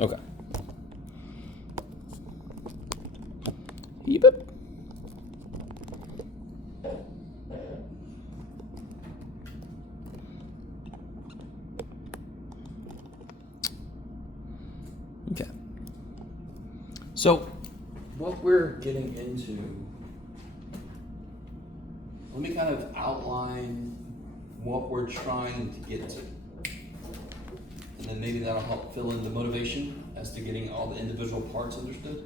Okay. Yep. Okay. So, what we're getting into, let me kind of outline what we're trying to get to. And then maybe that'll help fill in the motivation as to getting all the individual parts understood.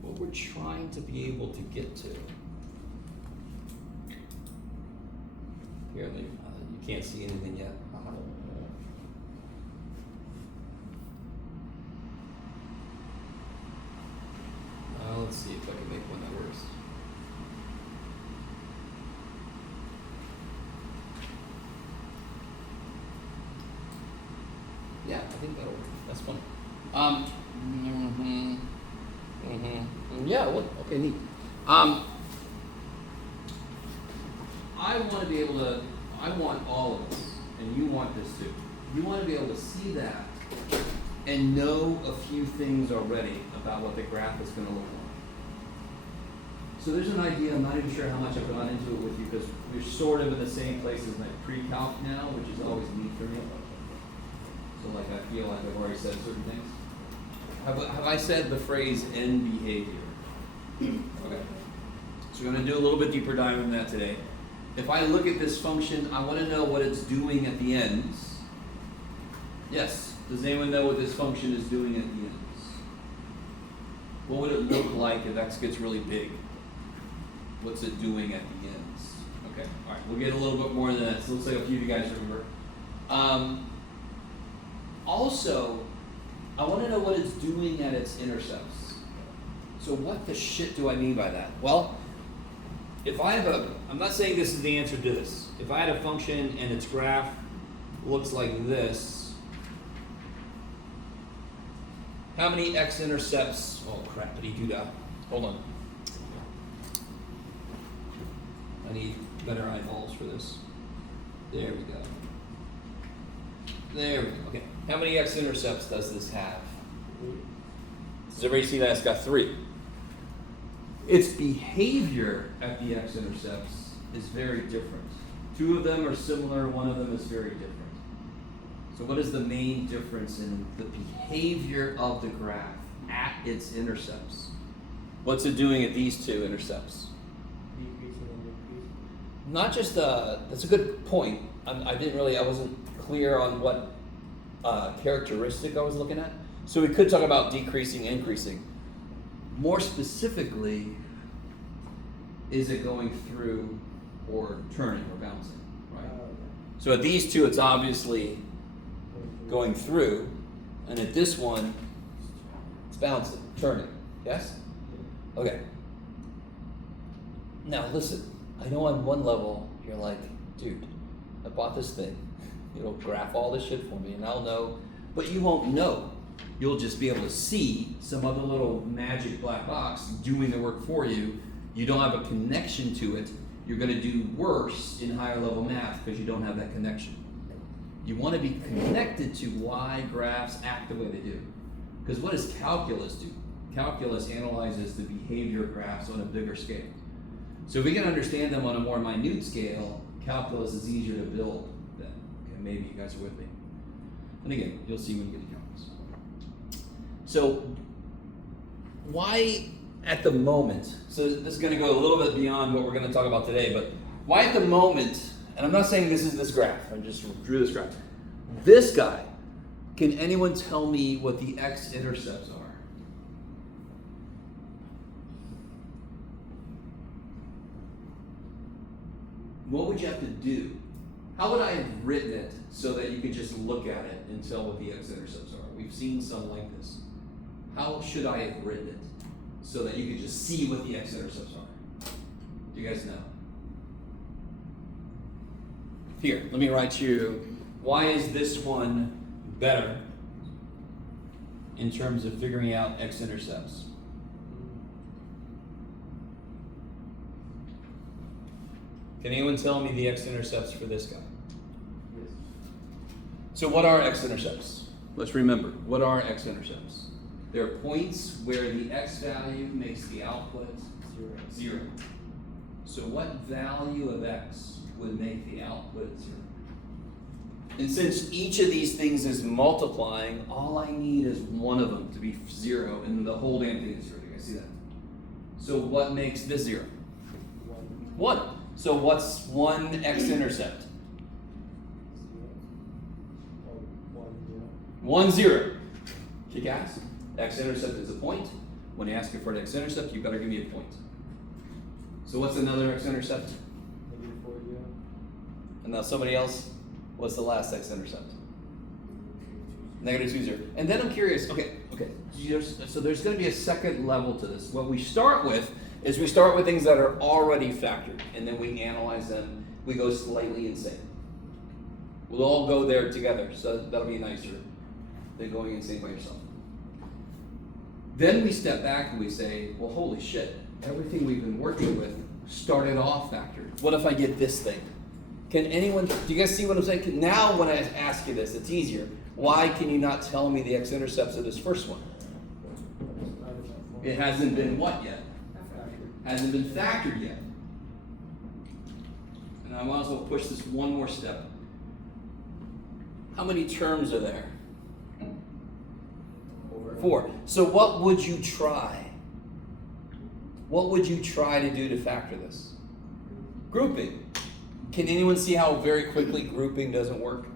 What we're trying to be able to get to. Here, you can't see anything yet. Let's see if I can make one that works. Yeah, I think that'll work. That's fun. Yeah, well, okay, neat. I want to be able to, I want all of this, and you want this too. You want to be able to see that and know a few things already about what the graph is going to look like. So there's an idea, I'm not even sure how much I've gone into it with you because we're sort of in the same place as my pre-calc now, which is always neat for me. So like I feel like I've already said certain things. Have I said the phrase end behavior? Okay. So we're going to do a little bit deeper dive in that today. If I look at this function, I want to know what it's doing at the ends. Yes. Does anyone know what this function is doing at the ends? What would it look like if x gets really big? What's it doing at the ends? Okay. All right. We'll get a little bit more than that. So it looks like a few of you guys remember. Also, I want to know what it's doing at its intercepts. So what the shit do I mean by that? Well, if I have I'm not saying this is the answer to this. If I had a function and its graph looks like this, how many x-intercepts, oh crap, did he do that? Hold on. I need better eyeballs for this. There we go. There we go, okay. How many x-intercepts does this have? Does everybody see that? It's got 3. Its behavior at the x-intercepts is very different. 2 of them are similar, 1 of them is very different. So what is the main difference in the behavior of the graph at its intercepts? What's it doing at these 2 intercepts? Decreasing and increasing. Not just, that's a good point. I wasn't clear on what characteristic I was looking at. So we could talk about decreasing, increasing. More specifically, is it going through or turning or bouncing, right? So at these 2, it's obviously going through, and at this one, it's bouncing, turning, yes? Okay. Now listen, I know on one level, you're like, dude, I bought this thing. It'll graph all this shit for me, and I'll know, but you won't know. You'll just be able to see some other little magic black box doing the work for you. You don't have a connection to it. You're going to do worse in higher level math because you don't have that connection. You want to be connected to why graphs act the way they do. Because what does calculus do? Calculus analyzes the behavior of graphs on a bigger scale. So if we can understand them on a more minute scale, calculus is easier to build then. Okay, maybe you guys are with me. And again, you'll see when you get to calculus. So why at the moment, so this is going to go a little bit beyond what we're going to talk about today, but why at the moment, and I'm not saying this is this graph, I just drew this graph. This guy, can anyone tell me what the x-intercepts are? What would you have to do? How would I have written it so that you could just look at it and tell what the x-intercepts are? We've seen some like this. How should I have written it so that you could just see what the x-intercepts are? Do you guys know? Here, let me write you, why is this one better in terms of figuring out Can anyone tell me the x-intercepts for this guy? Yes. So what are x-intercepts? Let's remember, what are x-intercepts? They're points where the x value makes the output 0. So what value of x would make the output 0? And since each of these things is multiplying, all I need is one of them to be 0, and the whole damn thing is 0. You guys see that? So what makes this 0? 1. So what's one x-intercept? 1, 0. Kick ass. X-intercept is a point. When you ask you for an x-intercept, you better give me a point. So what's another x-intercept? And now somebody else, what's the last x-intercept? -2, 0. And then I'm curious, okay. So there's going to be a second level to this. What we start with is we start with things that are already factored, and then we analyze them. We go slightly insane. We'll all go there together, so that'll be nicer than going insane by yourself. Then we step back and we say, well, holy shit, everything we've been working with started off factored. What if I get this thing? Can anyone, do you guys see what I'm saying? Now when I ask you this, it's easier. Why can you not tell me the x-intercepts of this first one? It hasn't been what yet? Hasn't been factored yet. And I might as well push this one more step. How many terms are there? 4. So what would you try? What would you try to do to factor this? Grouping. Can anyone see how very quickly grouping doesn't work?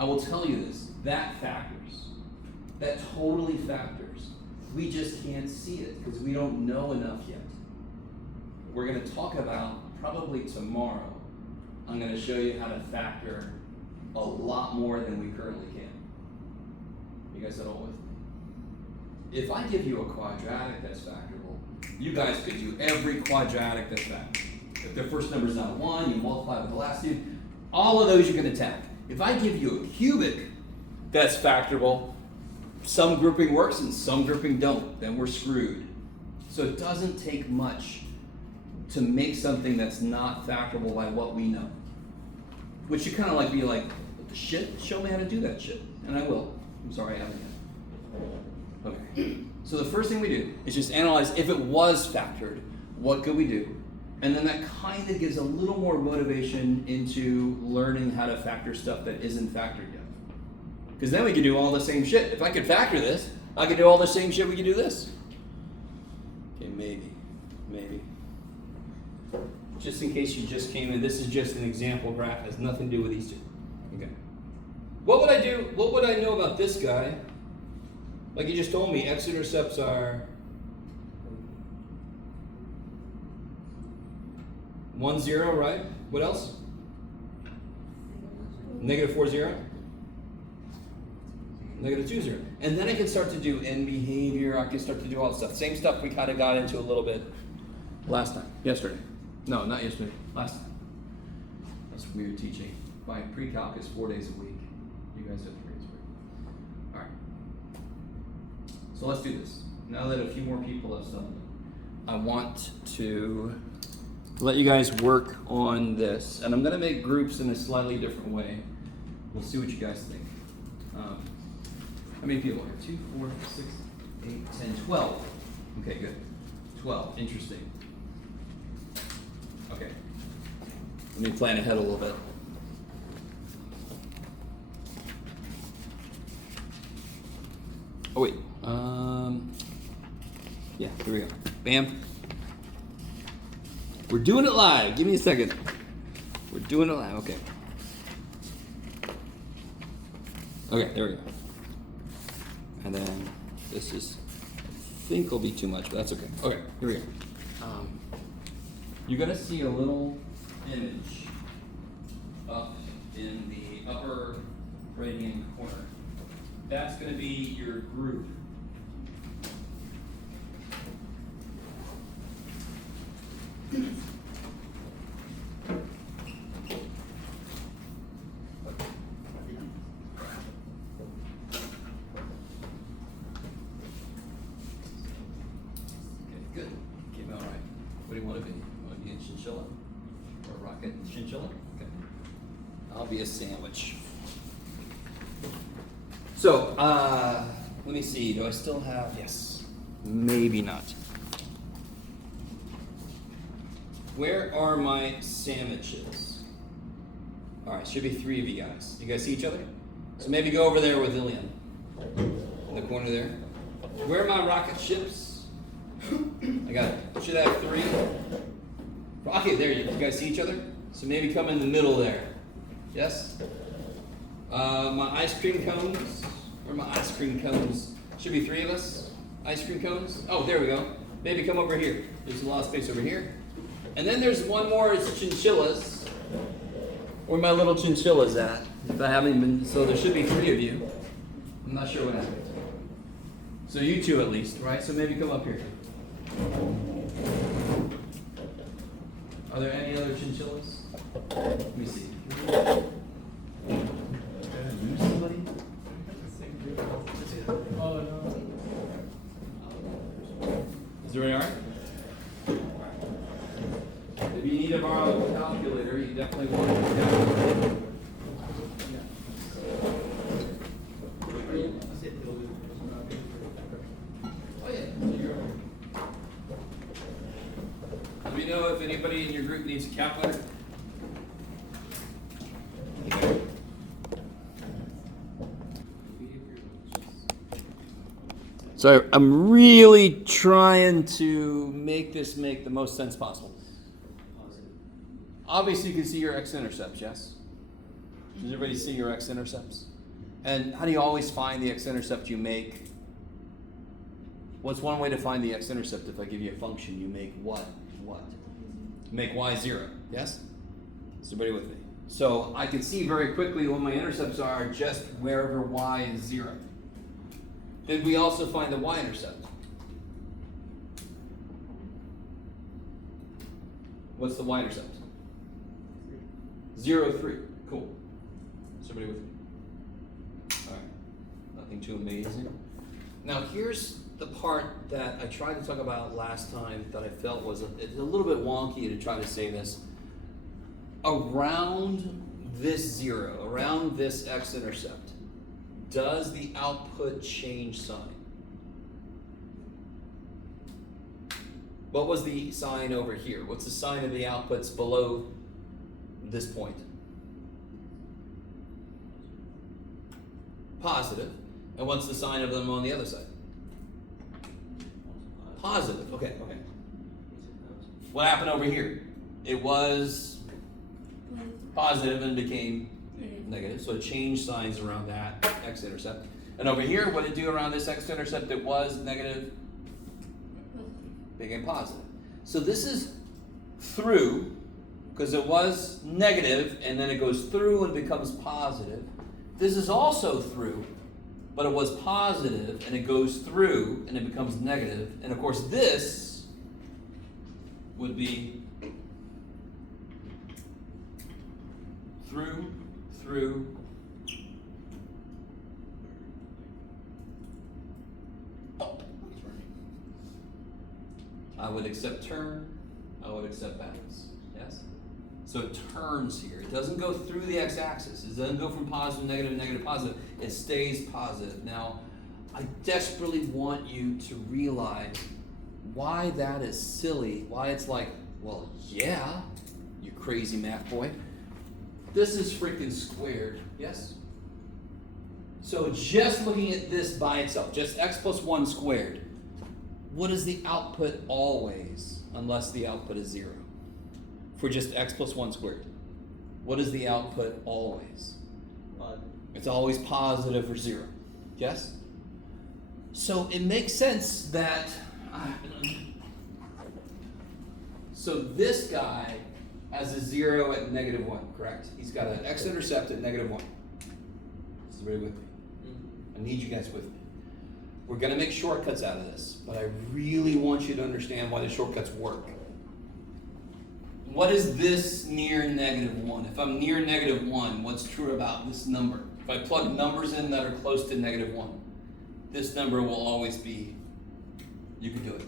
I will tell you this, that factors. That totally factors. We just can't see it because we don't know enough yet. We're going to talk about, probably tomorrow, I'm going to show you how to factor a lot more than we currently can. You guys at all with me? If I give you a quadratic that's factorable, you guys could do every quadratic that's factorable. If the first number is not 1, you multiply with the last two. All of those you can attack. If I give you a cubic that's factorable, some grouping works and some grouping don't. Then we're screwed. So it doesn't take much to make something that's not factorable by what we know. Which you kind of like be like, what the shit? Show me how to do that shit. And I will. I'm sorry, I haven't yet. Okay. So the first thing we do is just analyze if it was factored, what could we do? And then that kind of gives a little more motivation into learning how to factor stuff that isn't factored yet. Because then we can do all the same shit. If I could factor this, I could do all the same shit we could do this. Okay, maybe. Just in case you just came in, this is just an example graph. It has nothing to do with these two. Okay. What would I do? What would I know about this guy? Like you just told me, x-intercepts are 1, 0, right? What else? -4, 0. -2, 0. And then I can start to do end behavior. I can start to do all that stuff. Same stuff we kind of got into a little bit yesterday. No, not yesterday, last time. That's weird teaching. My pre-calc is 4 days a week. You guys have 3 days a week. All right. So let's do this. Now that a few more people have stumbled, I want to let you guys work on this. And I'm going to make groups in a slightly different way. We'll see what you guys think. How many people are here? 2, 4, 6, 8, 10, 12. Okay, good. 12. Interesting. Okay. Let me plan ahead a little bit. Oh, wait. Yeah, here we go. Bam. We're doing it live. Give me a second. We're doing it live. Okay. Okay, there we go. And then this is, I think will be too much, but that's okay. Okay, here we go. You're going to see a little image up in the upper right-hand corner. That's going to be your group. Good. Came out right. What do you want to be? You want to be a chinchilla? chinchilla? Okay. I'll be a sandwich. So, let me see. Do I still have? Yes. Maybe not. Where are my sandwiches? All right, should be 3 of you guys. You guys see each other? So maybe go over there with Lillian. In the corner there. Where are my rocket ships? I got it. Should have 3. Okay, there you guys see each other? So maybe come in the middle there. Yes? My ice cream cones. Where are my ice cream cones? Should be 3 of us. Ice cream cones. Oh, there we go. Maybe come over here. There's a lot of space over here. And then there's one more, it's chinchillas. Where my little chinchillas at? If I haven't been, so there should be 3 of you. I'm not sure what happened. So you 2 at least, right? So maybe come up here. Are there any other chinchillas? Let me see. Lose somebody? Oh no. Is everybody alright? If you need to borrow a calculator, you definitely want to calculate. Oh yeah. Let me know if anybody in your group needs a calculator. So I'm really trying to make this make the most sense possible. Obviously you can see your x-intercepts, yes? Does everybody see your x-intercepts? And how do you always find the x-intercept you make? What's one way to find the x-intercept? If I give you a function, you make what? What? Make y 0, yes? Is everybody with me? So I can see very quickly what my intercepts are just wherever y is 0. Then we also find the y-intercept. What's the y-intercept? 0, 3. Cool. Is everybody with me? All right. Nothing too amazing. Now here's the part that I tried to talk about last time that I felt was it's a little bit wonky to try to say this. Around this 0, around this x-intercept, does the output change sign? What was the sign over here? What's the sign of the outputs below this point? Positive. And what's the sign of them on the other side? Positive. Okay. What happened over here? It was positive and became negative. So it changed signs around that x-intercept. And over here, what did it do around this x-intercept that was negative? Became positive. So this is through, because it was negative, and then it goes through and becomes positive. This is also through, but it was positive, and it goes through, and it becomes negative. And of course, this would be through. I would accept turn, I would accept balance, yes? So it turns here. It doesn't go through the x-axis. It doesn't go from positive, negative, negative, positive. It stays positive. Now, I desperately want you to realize why that is silly, why it's like, well, yeah, you crazy math boy. This is freaking squared, yes? So just looking at this by itself, just x plus 1 squared, what is the output always, unless the output is 0? For just x plus 1 squared, what is the output always? It's always positive or 0, yes? So it makes sense that, so this guy has a 0 at negative 1, correct? He's got an x-intercept at negative 1. Is everybody with me? I need you guys with me. We're going to make shortcuts out of this, but I really want you to understand why the shortcuts work. What is this near negative 1? If I'm near negative 1, what's true about this number? If I plug numbers in that are close to negative 1, this number will always be, you can do it.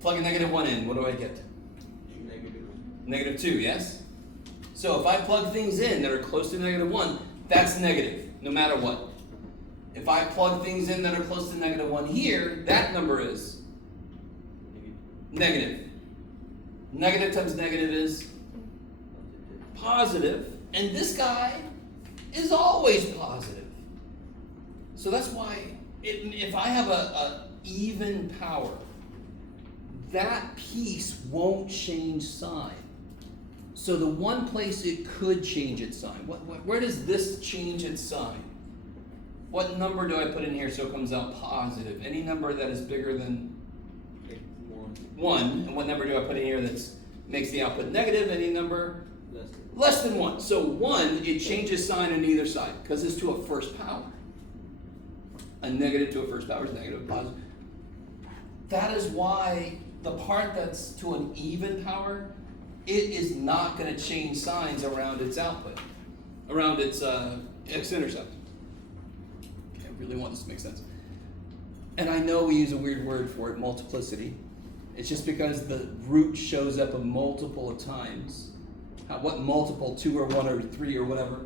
Plug a negative 1 in, what do I get? Negative 2, yes? So if I plug things in that are close to -1, that's negative, no matter what. If I plug things in that are close to -1 here, that number is negative. Negative times negative is positive, and this guy is always positive. So that's why if I have a even power, that piece won't change sign. So the one place it could change its sign, where does this change its sign? What number do I put in here so it comes out positive? Any number that is bigger than 1. And what number do I put in here that makes the output negative? Any number less than 1. So 1, it changes sign on either side because it's to a first power. A negative to a first power is negative, positive. That is why the part that's to an even power, it is not going to change signs around its output, around its x-intercept. I really want this to make sense. And I know we use a weird word for it, multiplicity. It's just because the root shows up a multiple of times. What multiple, 2 or 1 or 3 or whatever.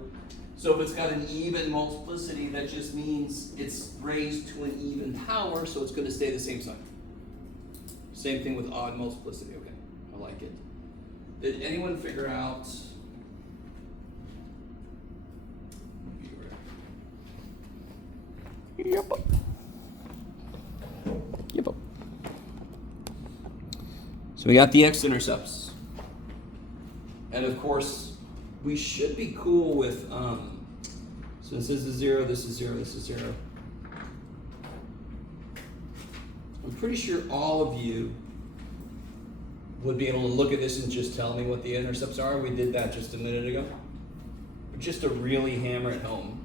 So if it's got an even multiplicity, that just means it's raised to an even power, so it's going to stay the same sign. Same thing with odd multiplicity. Okay, I like it. Did anyone figure out? Yep. So we got the x-intercepts. And of course, we should be cool with, since this is 0, this is 0, this is 0. I'm pretty sure all of you would be able to look at this and just tell me what the intercepts are. We did that just a minute ago. But just to really hammer it home,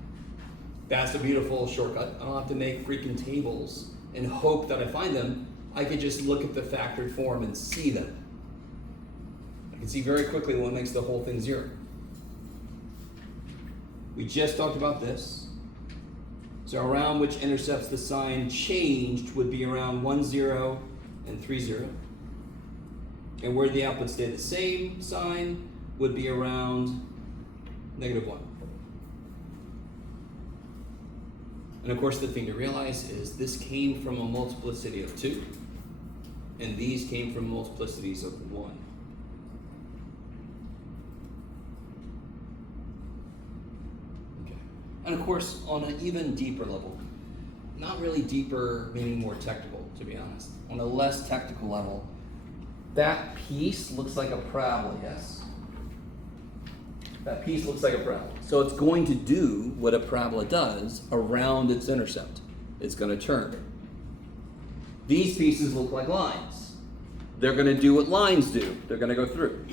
that's a beautiful shortcut. I don't have to make freaking tables and hope that I find them. I could just look at the factored form and see them. I can see very quickly what makes the whole thing 0. We just talked about this. So around which intercepts the sign changed would be around 1, 0, and 3, 0. And where the output stayed the same sign would be around -1. And of course, the thing to realize is this came from a multiplicity of 2, and these came from multiplicities of 1. Okay. And of course, on an even deeper level, not really deeper, meaning more technical, to be honest. On a less technical level, that piece looks like a parabola, yes? That piece looks like a parabola. So it's going to do what a parabola does around its intercept. It's going to turn. These pieces look like lines. They're going to do what lines do. They're going to go through.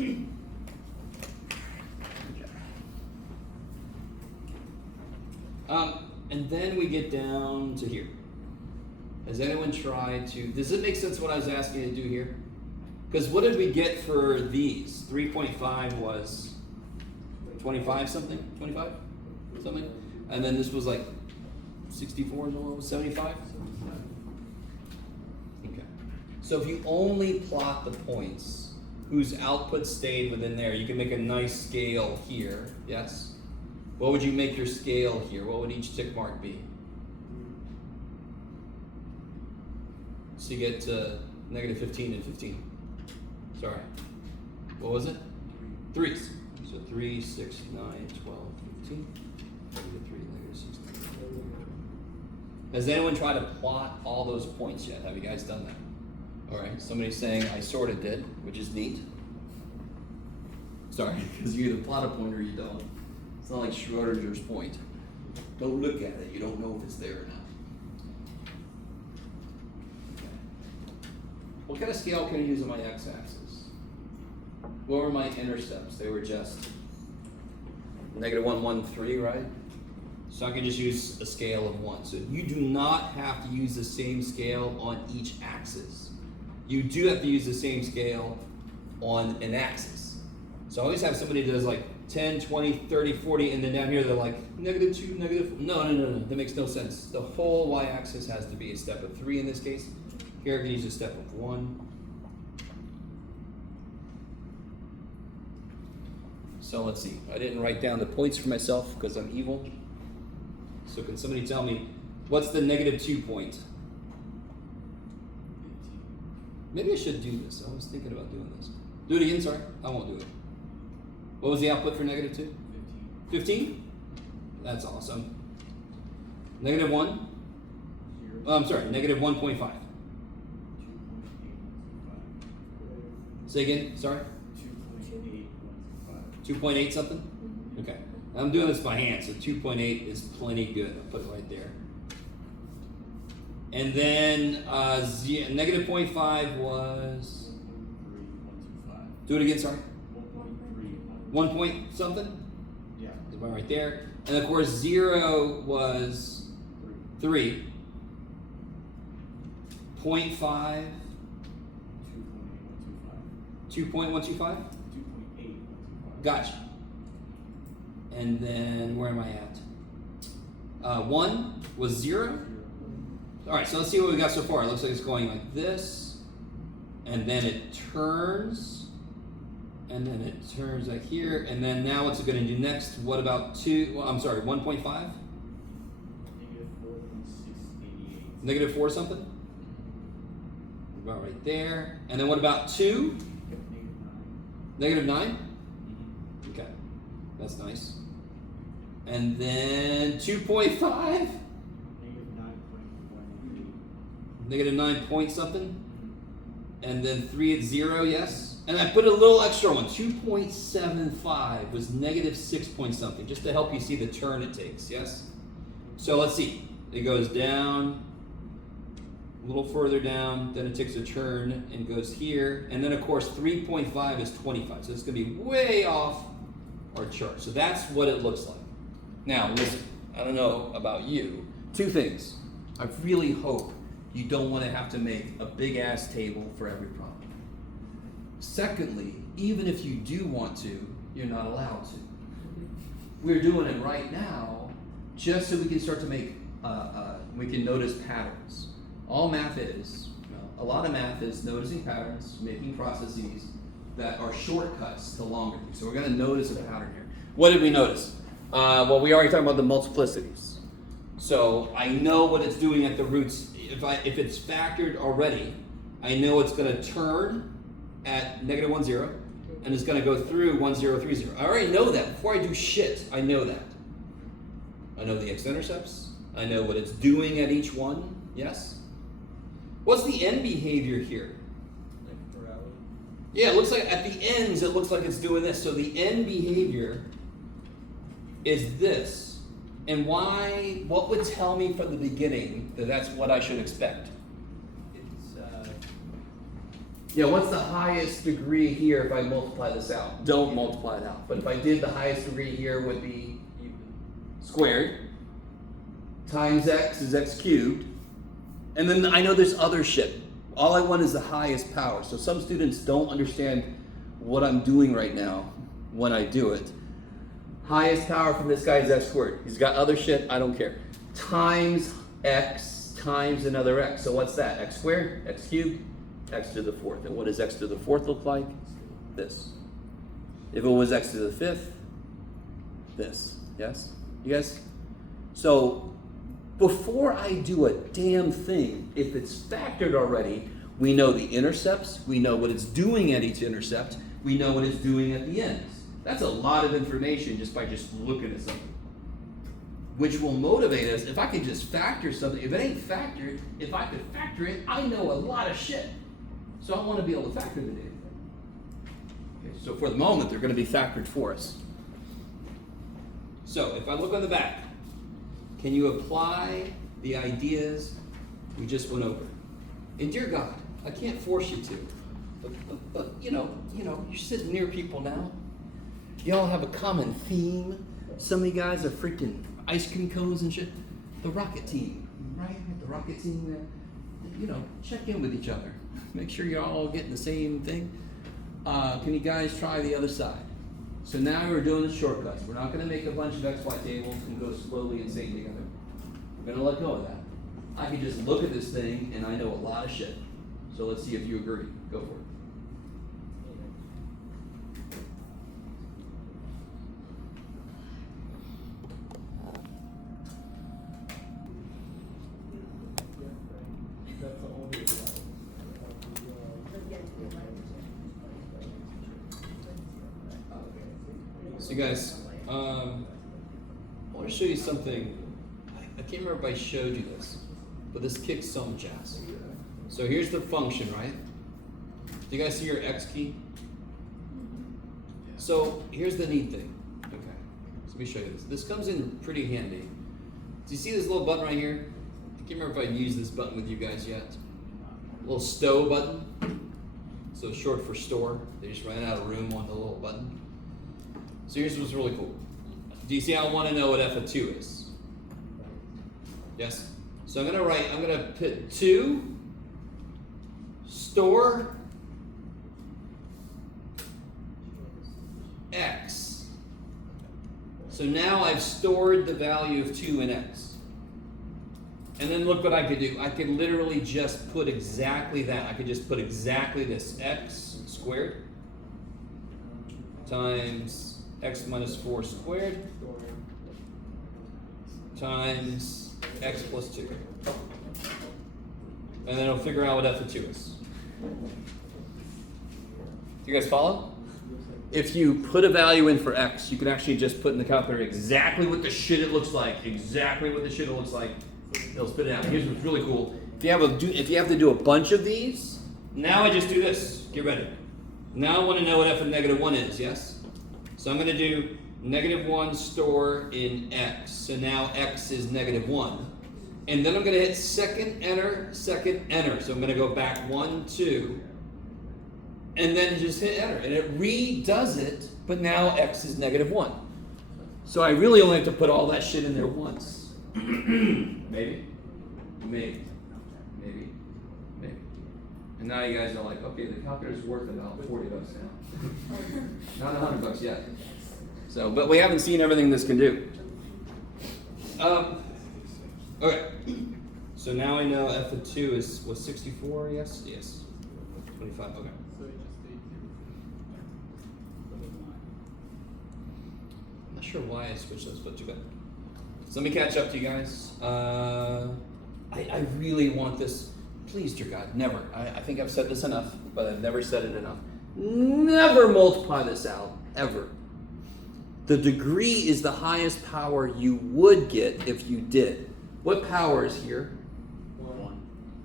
And then we get down to here. Has anyone tried to, does it make sense what I was asking you to do here? Because what did we get for these? 3.5 was 25 something? 25 something? And then this was like 64 or 75? Okay. So if you only plot the points whose output stayed within there, you can make a nice scale here, yes? What would you make your scale here? What would each tick mark be? So you get -15 and 15. Sorry. What was it? 3s. So 3, 6, 9, 12, 15. -3, -16. Has anyone tried to plot all those points yet? Have you guys done that? All right. Somebody's saying I sort of did, which is neat. Sorry, because you either plot a point or you don't. It's not like Schrodinger's point. Don't look at it. You don't know if it's there or not. Okay. What kind of scale can I use on my x-axis? What were my intercepts? They were just -1, 1, 3, right? So I can just use a scale of 1. So you do not have to use the same scale on each axis. You do have to use the same scale on an axis. So I always have somebody that does like 10, 20, 30, 40, and then down here they're like -2, -4. No. That makes no sense. The whole y-axis has to be a step of 3 in this case. Here I can use a step of 1. So let's see. I didn't write down the points for myself because I'm evil. So can somebody tell me what's the negative 2 point? Maybe I should do this. I was thinking about doing this. Do it again, sorry. I won't do it. What was the output for negative 2? 15? That's awesome. Negative 1? Oh, I'm sorry, negative 1.5. Say again, sorry? 2.8 something? Okay. I'm doing this by hand, so 2.8 is plenty good. I'll put it right there. And then negative 0.5 was. Do it again, sorry. 1 point something? Yeah. Is one right there. And of course, 0 was 3. 0.5. 2.125? 2.8. Gotcha. And then where am I at? 1 was 0. All right, so let's see what we got so far. It looks like it's going like this, and then it turns, and then it turns like here, and then now what's it going to do next? What about 2? Well, I'm sorry, 1.5? Negative 4 something? About right there. And then what about 2? Negative 9? Okay, that's nice. And then 2.5? Negative 9 point something. And then 3 at 0, yes. And I put a little extra one. 2.75 was negative 6 point something, just to help you see the turn it takes, yes? So let's see. It goes down, a little further down, then it takes a turn and goes here. And then, of course, 3.5 is 25. So it's going to be way off our chart. So that's what it looks like. Now, listen, I don't know about you. 2 things. I really hope you don't want to have to make a big-ass table for every problem. Secondly, even if you do want to, you're not allowed to. We're doing it right now just so we can start to make, we can notice patterns. All math is, a lot of math is noticing patterns, making processes that are shortcuts to longer things. So we're going to notice a pattern here. What did we notice? Well, we already talked about the multiplicities. So I know what it's doing at the roots. If it's factored already, I know it's going to turn at negative 1, 0, and it's going to go through 1, 0, 3, 0. I already know that. Before I do shit, I know that. I know the x-intercepts. I know what it's doing at each one. Yes? What's the end behavior here? Yeah, it looks like at the ends, it looks like it's doing this. So the end behavior is this. And why, what would tell me from the beginning that that's what I should expect? Yeah, what's the highest degree here if I multiply this out? Don't multiply it out. But if I did, the highest degree here would be squared times x is x cubed. And then I know there's other shit. All I want is the highest power. So some students don't understand what I'm doing right now when I do it. Highest power from this guy is x squared. He's got other shit, I don't care. Times x times another x. So what's that? X squared, x cubed, x to the 4th. And what does x to the 4th look like? This. If it was x to the 5th, this. Yes? You guys? So before I do a damn thing, if it's factored already, we know the intercepts, we know what it's doing at each intercept, we know what it's doing at the ends. That's a lot of information just by just looking at something. Which will motivate us if I can just factor something. If it ain't factored, if I could factor it, I know a lot of shit. So I want to be able to factor the data. Okay, so for the moment, they're going to be factored for us. So if I look on the back, can you apply the ideas we just went over? And dear God, I can't force you to. But you know, you're sitting near people now. Y'all have a common theme. Some of you guys are freaking ice cream cones and shit. The rocket team, right? The rocket team there. Check in with each other. Make sure you're all getting the same thing. Can you guys try the other side? So now we're doing the shortcuts. We're not going to make a bunch of XY tables and go slowly and say together. We're going to let go of that. I can just look at this thing and I know a lot of shit. So let's see if you agree. Go for it. So guys, I want to show you something. I can't remember if I showed you this, but this kicks some ass. So here's the function, right? Do you guys see your X key? So here's the neat thing. Okay, so let me show you this. This comes in pretty handy. Do you see this little button right here? I can't remember if I've used this button with you guys yet. Little stow button. So short for store. They just ran out of room on the little button. So here's what's really cool. Do you see how I want to know what f of 2 is? Yes? So I'm going to put 2, store, x. So now I've stored the value of 2 in x. And then look what I could do. I could literally just put exactly that. I could just put exactly this, x squared times x minus 4 squared times x plus 2. And then it'll figure out what f of 2 is. Do you guys follow? If you put a value in for x, you can actually just put in the calculator exactly what the shit it looks like. Exactly what the shit it looks like. It'll spit it out. Here's what's really cool. If you have to do a bunch of these, now I just do this. Get ready. Now I want to know what f of negative 1 is, yes? So I'm going to do negative 1 store in x. So now x is negative 1. And then I'm going to hit second enter. So I'm going to go back 1, 2. And then just hit enter. And it redoes it, but now x is negative 1. So I really only have to put all that shit in there once. Maybe. And now you guys are like, okay, the calculator's worth about $40 now. Not $100 yet. So, but we haven't seen everything this can do. Okay. So now I know f of 2 was 64, yes? Yes. 25, okay. I'm not sure why I switched those, but too bad. So let me catch up to you guys. I really want this. Please, dear God, never. I think I've said this enough, but I've never said it enough. Never multiply this out, ever. The degree is the highest power you would get if you did. What power is here? 1.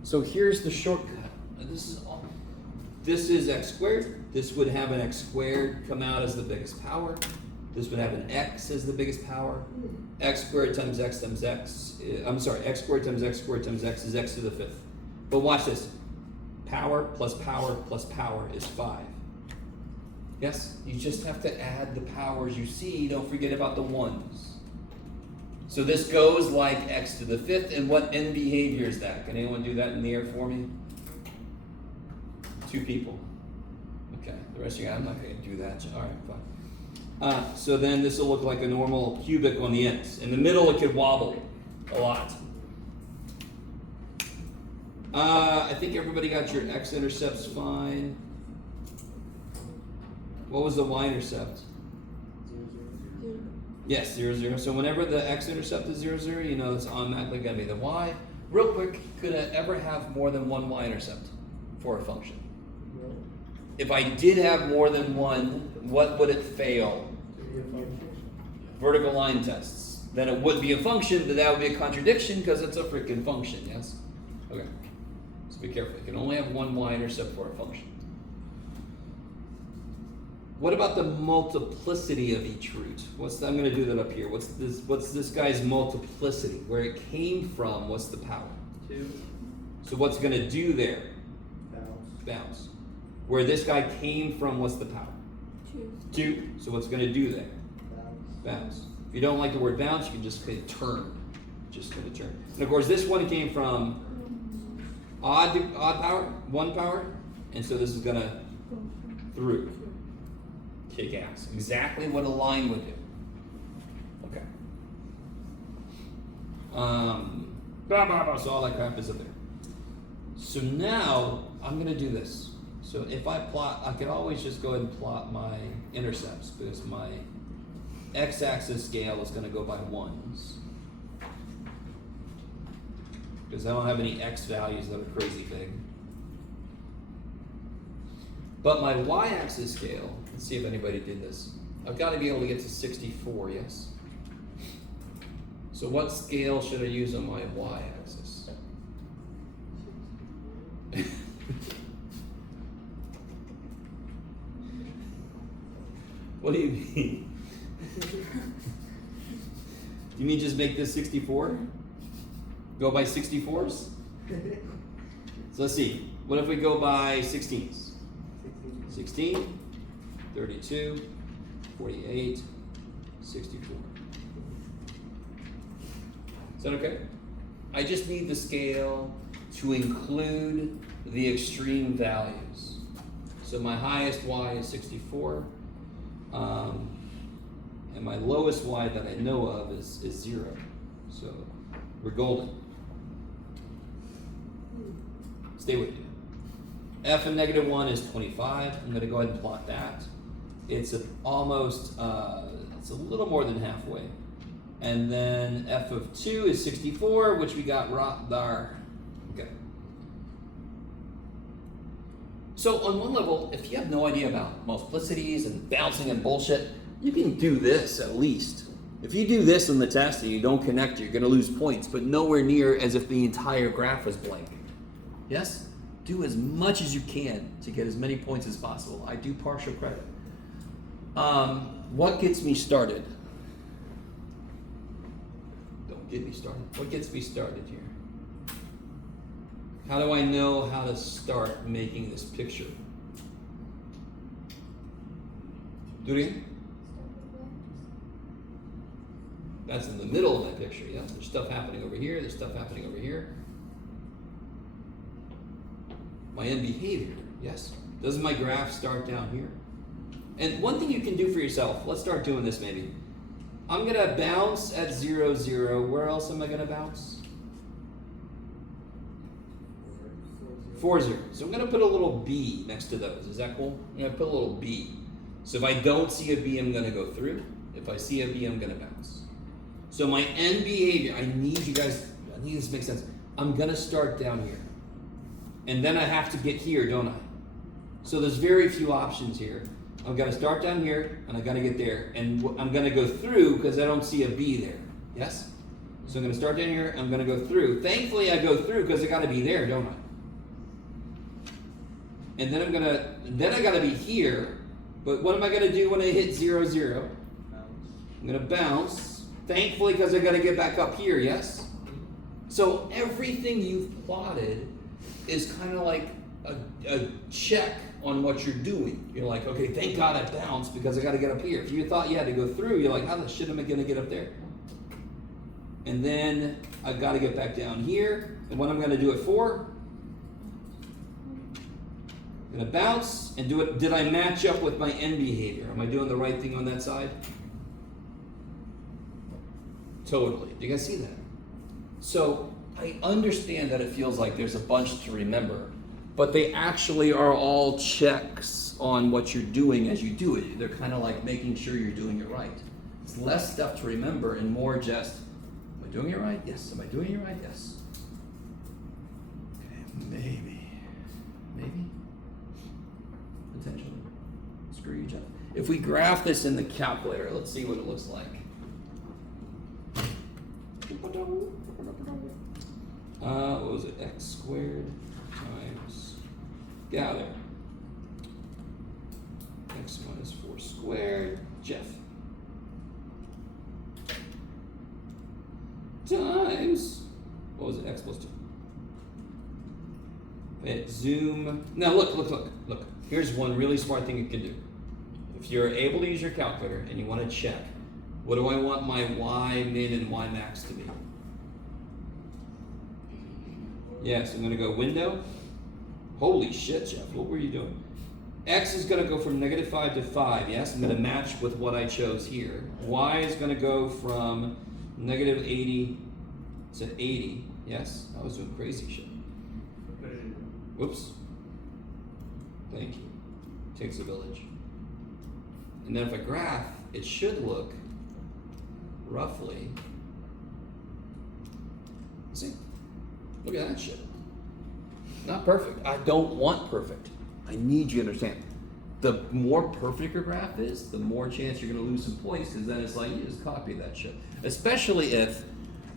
So here's the shortcut. This is x squared. This would have an x squared come out as the biggest power. This would have an x as the biggest power. X squared times x times x. X squared times x squared times x is x to the 5th. But watch this. Power plus power plus power is 5. Yes? You just have to add the powers you see. Don't forget about the ones. So this goes like x to the 5th. And what end behavior is that? Can anyone do that in the air for me? 2 people. Okay. The rest of you guys, I'm not going to do that. All right, fine. So then this will look like a normal cubic on the ends. In the middle, it could wobble a lot. I think everybody got your x-intercepts fine. What was the y-intercept? 0, 0, 0. Yes, 0, 0. So whenever the x-intercept is 0, 0, you know it's automatically going to be the y. Real quick, could I ever have more than one y-intercept for a function? No. If I did have more than one, what would it fail? To be a function. Vertical line tests. Then it would be a function, but that would be a contradiction because it's a freaking function, yes? Okay. So be careful. You can only have one y-intercept for a function. What about the multiplicity of each root? I'm going to do that up here. What's this guy's multiplicity? Where it came from, what's the power? 2. So what's going to do there? Bounce. Where this guy came from, what's the power? 2. So what's going to do there? Bounce. If you don't like the word bounce, you can just say turn. Just going to turn. And of course, this one came from odd power, 1 power, and so this is going to through. Kick ass. Exactly what a line would do. Okay. So all that crap is up there. So now I'm going to do this. So if I plot, I can always just go ahead and plot my intercepts because my x-axis scale is going to go by 1s. Because I don't have any x values that are crazy big. But my y-axis scale, let's see if anybody did this. I've got to be able to get to 64, yes? So what scale should I use on my y-axis? What do you mean? You mean just make this 64? Go by 64s? So let's see. What if we go by 16s? 16, 32, 48, 64. Is that okay? I just need the scale to include the extreme values. So my highest y is 64, and my lowest y that I know of is 0. So we're golden. Stay with me. F of -1 is 25. I'm going to go ahead and plot that. It's almost, it's a little more than halfway. And then f of 2 is 64, which we got right there. Okay. So on one level, if you have no idea about multiplicities and bouncing and bullshit, you can do this at least. If you do this on the test and you don't connect, you're going to lose points, but nowhere near as if the entire graph was blank. Yes? Do as much as you can to get as many points as possible. I do partial credit. What gets me started? Don't get me started. What gets me started here? How do I know how to start making this picture? Do it again. That's in the middle of my picture, yeah? There's stuff happening over here, there's stuff happening over here. My end behavior, yes? Doesn't my graph start down here? And one thing you can do for yourself, let's start doing this maybe. I'm gonna bounce at 0, 0. Where else am I gonna bounce? 4, 0. So I'm gonna put a little B next to those. Is that cool? I'm gonna put a little B. So if I don't see a B, I'm gonna go through. If I see a B, I'm gonna bounce. So my end behavior, I need you guys, I need this to make sense. I'm gonna start down here. And then I have to get here, don't I? So there's very few options here. I'm gonna start down here, and I gotta get there, and I'm gonna go through because I don't see a B there. Yes? So I'm gonna start down here, I'm gonna go through. Thankfully I go through because I gotta be there, don't I? And then I gotta be here, but what am I gonna do when I hit 0, 0? I'm gonna bounce, thankfully because I gotta get back up here, yes? So everything you've plotted is kind of like a check on what you're doing. You're like, okay, thank God I bounced because I got to get up here. If you thought you had to go through, you're like, how the shit am I going to get up there? And then I've got to get back down here. And what I'm going to do it for? I'm going to bounce and do it. Did I match up with my end behavior? Am I doing the right thing on that side? Totally. Do you guys see that? So I understand that it feels like there's a bunch to remember, but they actually are all checks on what you're doing as you do it. They're kind of like making sure you're doing it right. It's less stuff to remember and more just, am I doing it right? Yes. Am I doing it right? Yes. Okay, maybe. Potentially. Screw you, Jeff. If we graph this in the calculator, let's see what it looks like. What was it? X squared times gather. X minus 4 squared. Jeff. Times, what was it? X plus 2. Okay, zoom. Now look. Here's one really smart thing you can do. If you're able to use your calculator and you want to check, what do I want my y min and y max to be? Yes, I'm going to go window. Holy shit, Jeff, what were you doing? X is going to go from -5 to 5, yes? I'm going to match with what I chose here. Y is going to go from -80 to 80, yes? I was doing crazy shit. Whoops. Thank you. Takes a village. And then if I graph, it should look roughly, see? Look at that shit. Not perfect. I don't want perfect. I need you to understand. the more perfect your graph is, the more chance you're going to lose some points, because then it's like you just copy that shit. Especially if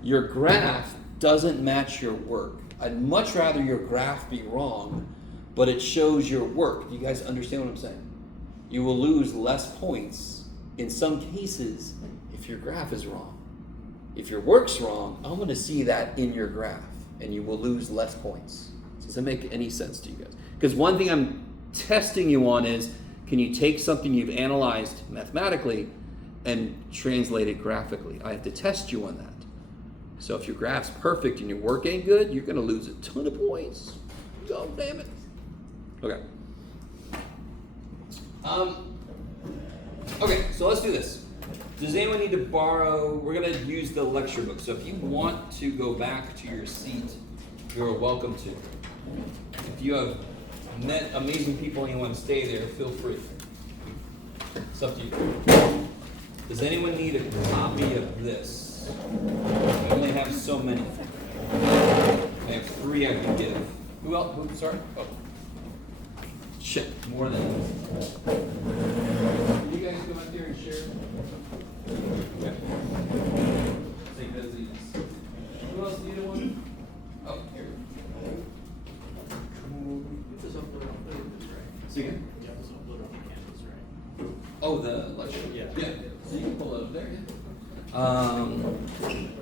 your graph doesn't match your work. I'd much rather your graph be wrong, but it shows your work. Do you guys understand what I'm saying? You will lose less points in some cases if your graph is wrong. If your work's wrong, I'm going to see that in your graph, and you will lose less points. Does that make any sense to you guys? Because one thing I'm testing you on is, can you take something you've analyzed mathematically and translate it graphically? I have to test you on that. So if your graph's perfect and your work ain't good, you're going to lose a ton of points. Oh, damn it. Okay. Okay, so let's do this. Does anyone need to borrow? We're going to use the lecture book. So if you want to go back to your seat, you're welcome to. If you have met amazing people and you want to stay there, feel free. It's up to you. Does anyone need a copy of this? I only have so many. I have 3 I can give. Who else? Who? Sorry? Oh. Shit, more than. Can you guys come up here and share? Okay. Take those of these. Who else need one? Oh, here. Just upload on Canvas, right? See again? Yeah, just upload on Canvas, right? Oh, the lecture? Yeah. Yeah. So you can pull it up there, yeah.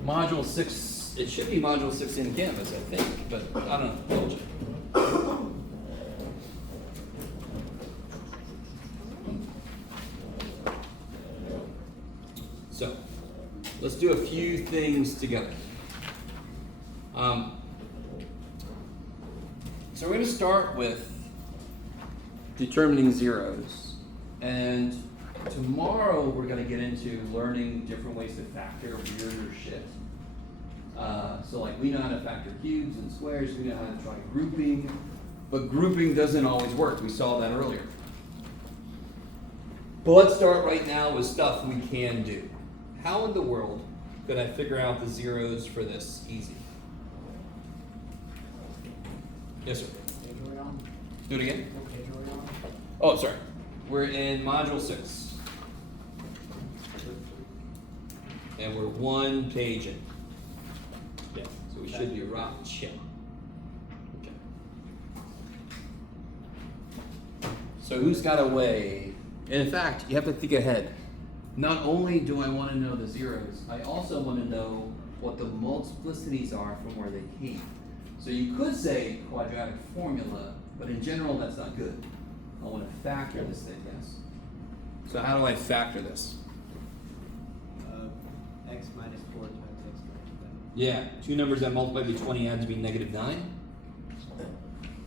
Module 6, it should be module 6 in Canvas, I think, but I don't know. Double check. So, let's do a few things together. So we're going to start with determining zeros, and tomorrow we're going to get into learning different ways to factor weirder shit. So like we know how to factor cubes and squares, we know how to try grouping, but grouping doesn't always work. We saw that earlier. But let's start right now with stuff we can do. How in the world could I figure out the zeros for this easy? Yes, sir. Do it again. Oh, sorry. We're in module 6. And we're 1 page in. Yeah, so we should be right. Yeah. Okay. So who's got a way? And in fact, you have to think ahead. Not only do I want to know the zeros, I also want to know what the multiplicities are from where they came. So you could say quadratic formula, but in general that's not good. I want to factor this thing, yes. So how do I factor this? X minus 4 times x minus 9. Yeah, 2 numbers that multiply by 20 had to be -9.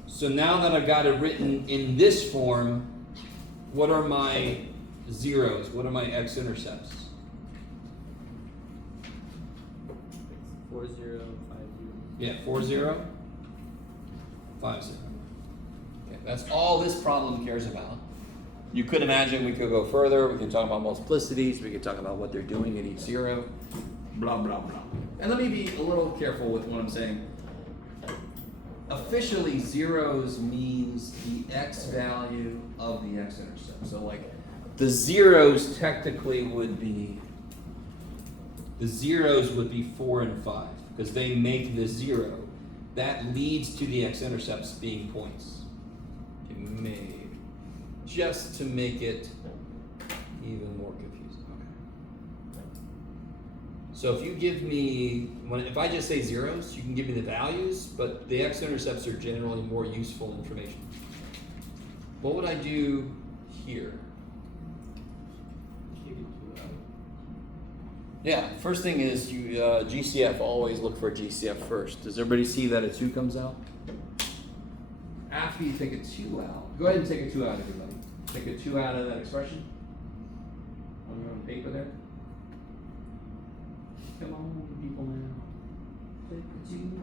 So now that I've got it written in this form, what are my zeros? What are my x-intercepts? 4, 0, 5, 0. Yeah, 4, 0, 5, 0. Okay, that's all this problem cares about. You could imagine we could go further. We can talk about multiplicities. We could talk about what they're doing at each zero. Blah, blah, blah. And let me be a little careful with what I'm saying. Officially, zeros means the x value of the x-intercept. So like the zeros technically would be, the zeros would be 4 and 5 because they make the 0. That leads to the x-intercepts being points. Okay, maybe. Just to make it even more confusing. Okay. So if you give me, if I just say zeros, you can give me the values, but the x-intercepts are generally more useful information. What would I do here? Yeah, first thing is you GCF, always look for GCF first. Does everybody see that a 2 comes out? After you take a 2 out, go ahead and take a 2 out, everybody. Take a 2 out of that expression on your own paper there. Come on, people now. Take a 2.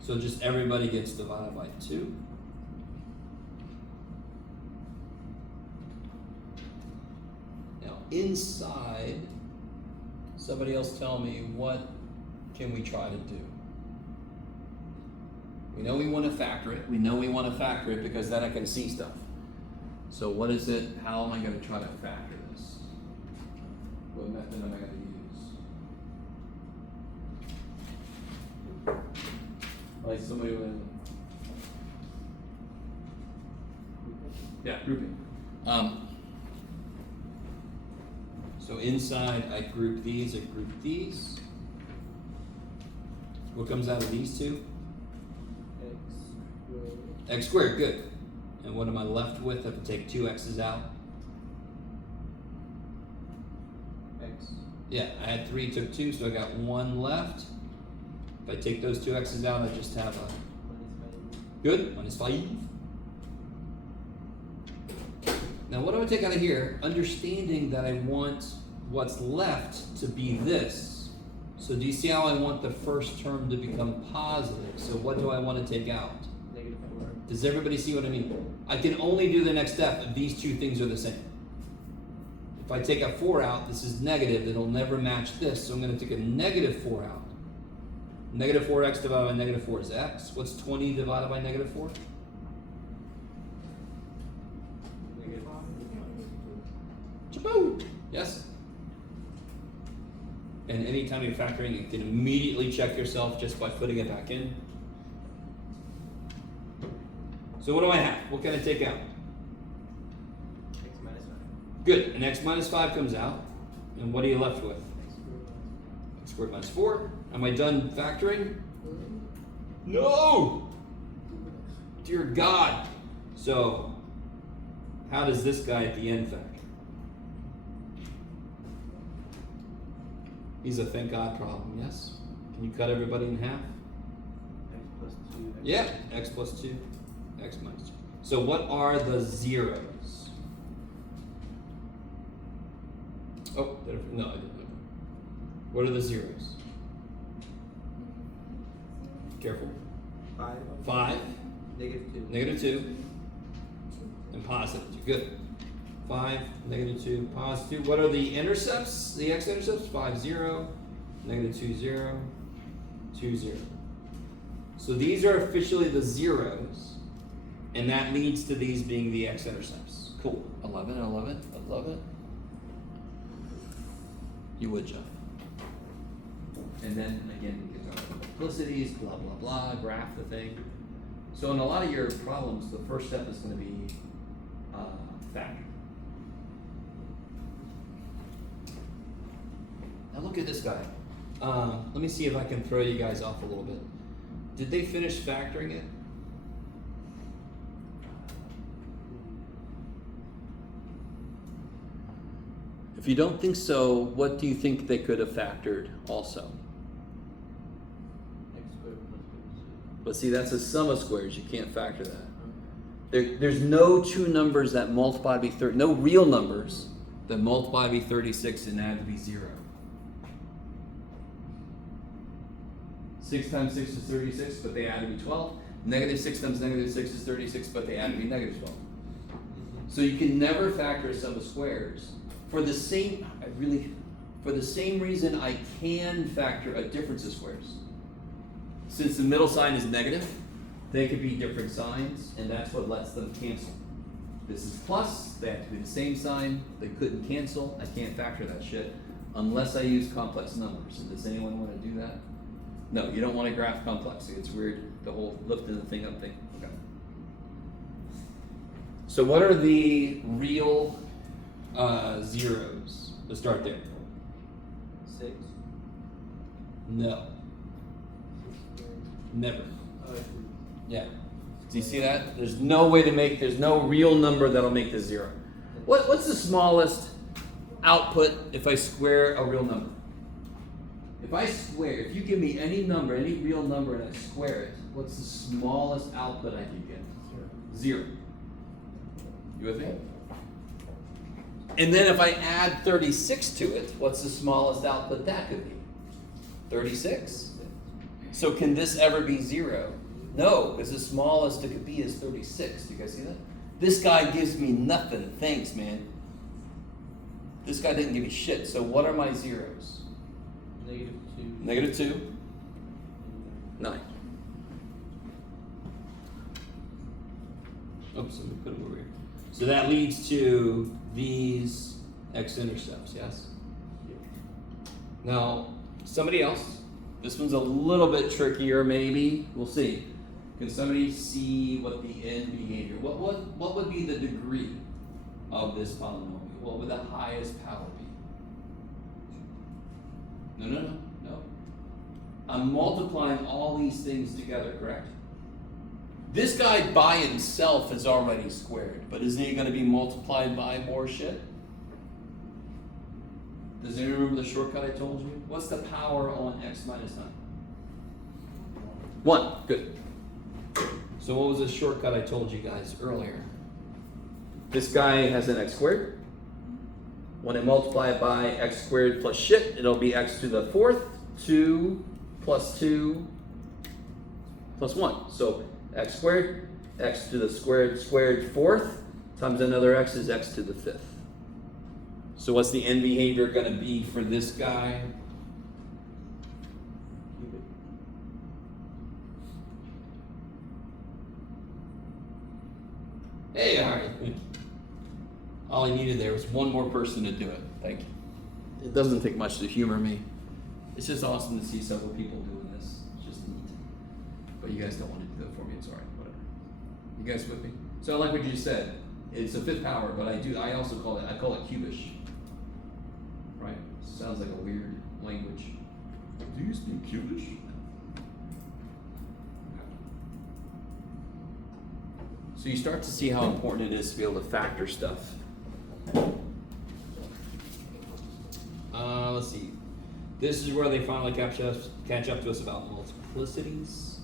So just everybody gets divided by 2. Now inside, Somebody else tell me, what can we try to do? We know we want to factor it. We know we want to factor it because then I can see stuff. So what is it? How am I going to try to factor this? What method am I going to use? Like somebody with... Yeah, grouping. So inside I group these, I group these. What comes out of these two? X squared, good. And what am I left with? I have to take two x's out. X. Yeah, I had 3, took 2, so I got 1 left. If I take those two x's out, I just have a... Good, -5. Now what do I take out of here? Understanding that I want what's left to be this. So do you see how I want the first term to become positive? So what do I want to take out? -4. Does everybody see what I mean? I can only do the next step if these two things are the same. If I take a 4 out, this is negative, it'll never match this, so I'm going to take a -4 out. -4x divided by -4 is x. What's 20 divided by -4? Chaboo! Yes? And anytime you're factoring, you can immediately check yourself just by putting it back in. So what do I have? What can I take out? X minus 5. Good, and x minus 5 comes out. And what are you left with? X X squared minus squared minus 4. Am I done factoring? No! Dear God. So, how does this guy at the end factor? He's a thank God problem, yes? Can you cut everybody in half? X plus 2. X Yeah, x plus 2, x minus 2. So what are the zeros? Oh, no, I didn't. What are the zeros? Careful. 5. 5, -2. -2, and positive 2. Good. 5, -2, positive 2. What are the intercepts? The x-intercepts? 5, 0, -2, 0, 2, 0. So these are officially the zeros, and that leads to these being the x-intercepts. Cool. 11, 11, 11. You would, Jeff. And then again, we get our multiplicities, blah, blah, blah, graph the thing. So in a lot of your problems, the first step is going to be factor. Now look at this guy. Let me see if I can throw you guys off a little bit. Did they finish factoring it? If you don't think so, what do you think they could have factored also? X squared plus 2. But see, that's a sum of squares. You can't factor that. There's no two numbers that multiply to be 30, no real numbers that multiply to be 36 and add to be 0. 6 times 6 is 36, but they add to be 12. -6 times -6 is 36, but they add to be -12. So you can never factor a sum of squares. For the same reason I can factor a difference of squares. Since the middle sign is negative, they could be different signs, and that's what lets them cancel. This is plus, they have to be the same sign, they couldn't cancel, I can't factor that shit unless I use complex numbers. And does anyone want to do that? No, you don't want to graph complexity, it's weird, the whole lifting the thing up thing. Okay. So what are the real zeros? Let's start there. 6. No, 6 squared. never. Oh, Yeah. Do you see that? There's no way to make, there's no real number that'll make this 0. What's the smallest output if I square a real number? If you give me any number, any real number, and I square it, what's the smallest output I can get? 0. You with me? And then if I add 36 to it, what's the smallest output that could be? 36. So can this ever be 0? No, because the smallest it could be is 36. Do you guys see that? This guy gives me nothing. Thanks, man. This guy didn't give me shit. So what are my zeros? Negative 2. -2, 9. Oops, let me put them over here. So that leads to these x-intercepts, yes? Now, somebody else, this one's a little bit trickier maybe, we'll see. Can somebody see what the end behavior, what would be the degree of this polynomial? What would the highest power be? No. I'm multiplying all these things together, correct? This guy by himself is already squared, but isn't he going to be multiplied by more shit? Does anyone remember the shortcut I told you? What's the power on x minus 9? 1. Good. So what was the shortcut I told you guys earlier? This guy has an x squared. When I multiply it by x squared plus shit, it'll be x to the 4th, 2 plus 2 plus 1. So x squared, x to the squared 4th, times another x is x to the 5th. So what's the end behavior going to be for this guy? Hey, all right. All I needed there was one more person to do it. Thank you. It doesn't take much to humor me. It's just awesome to see several people doing this. It's just neat. But you guys don't want to do that for me. It's all right. Whatever. You guys with me? So I like what you said. It's a 5th power, but I also call it cubish. Right? Sounds like a weird language. Do you speak cubish? So you start to see how important it is to be able to factor stuff. Let's see. This is where they finally catch up to us about multiplicities.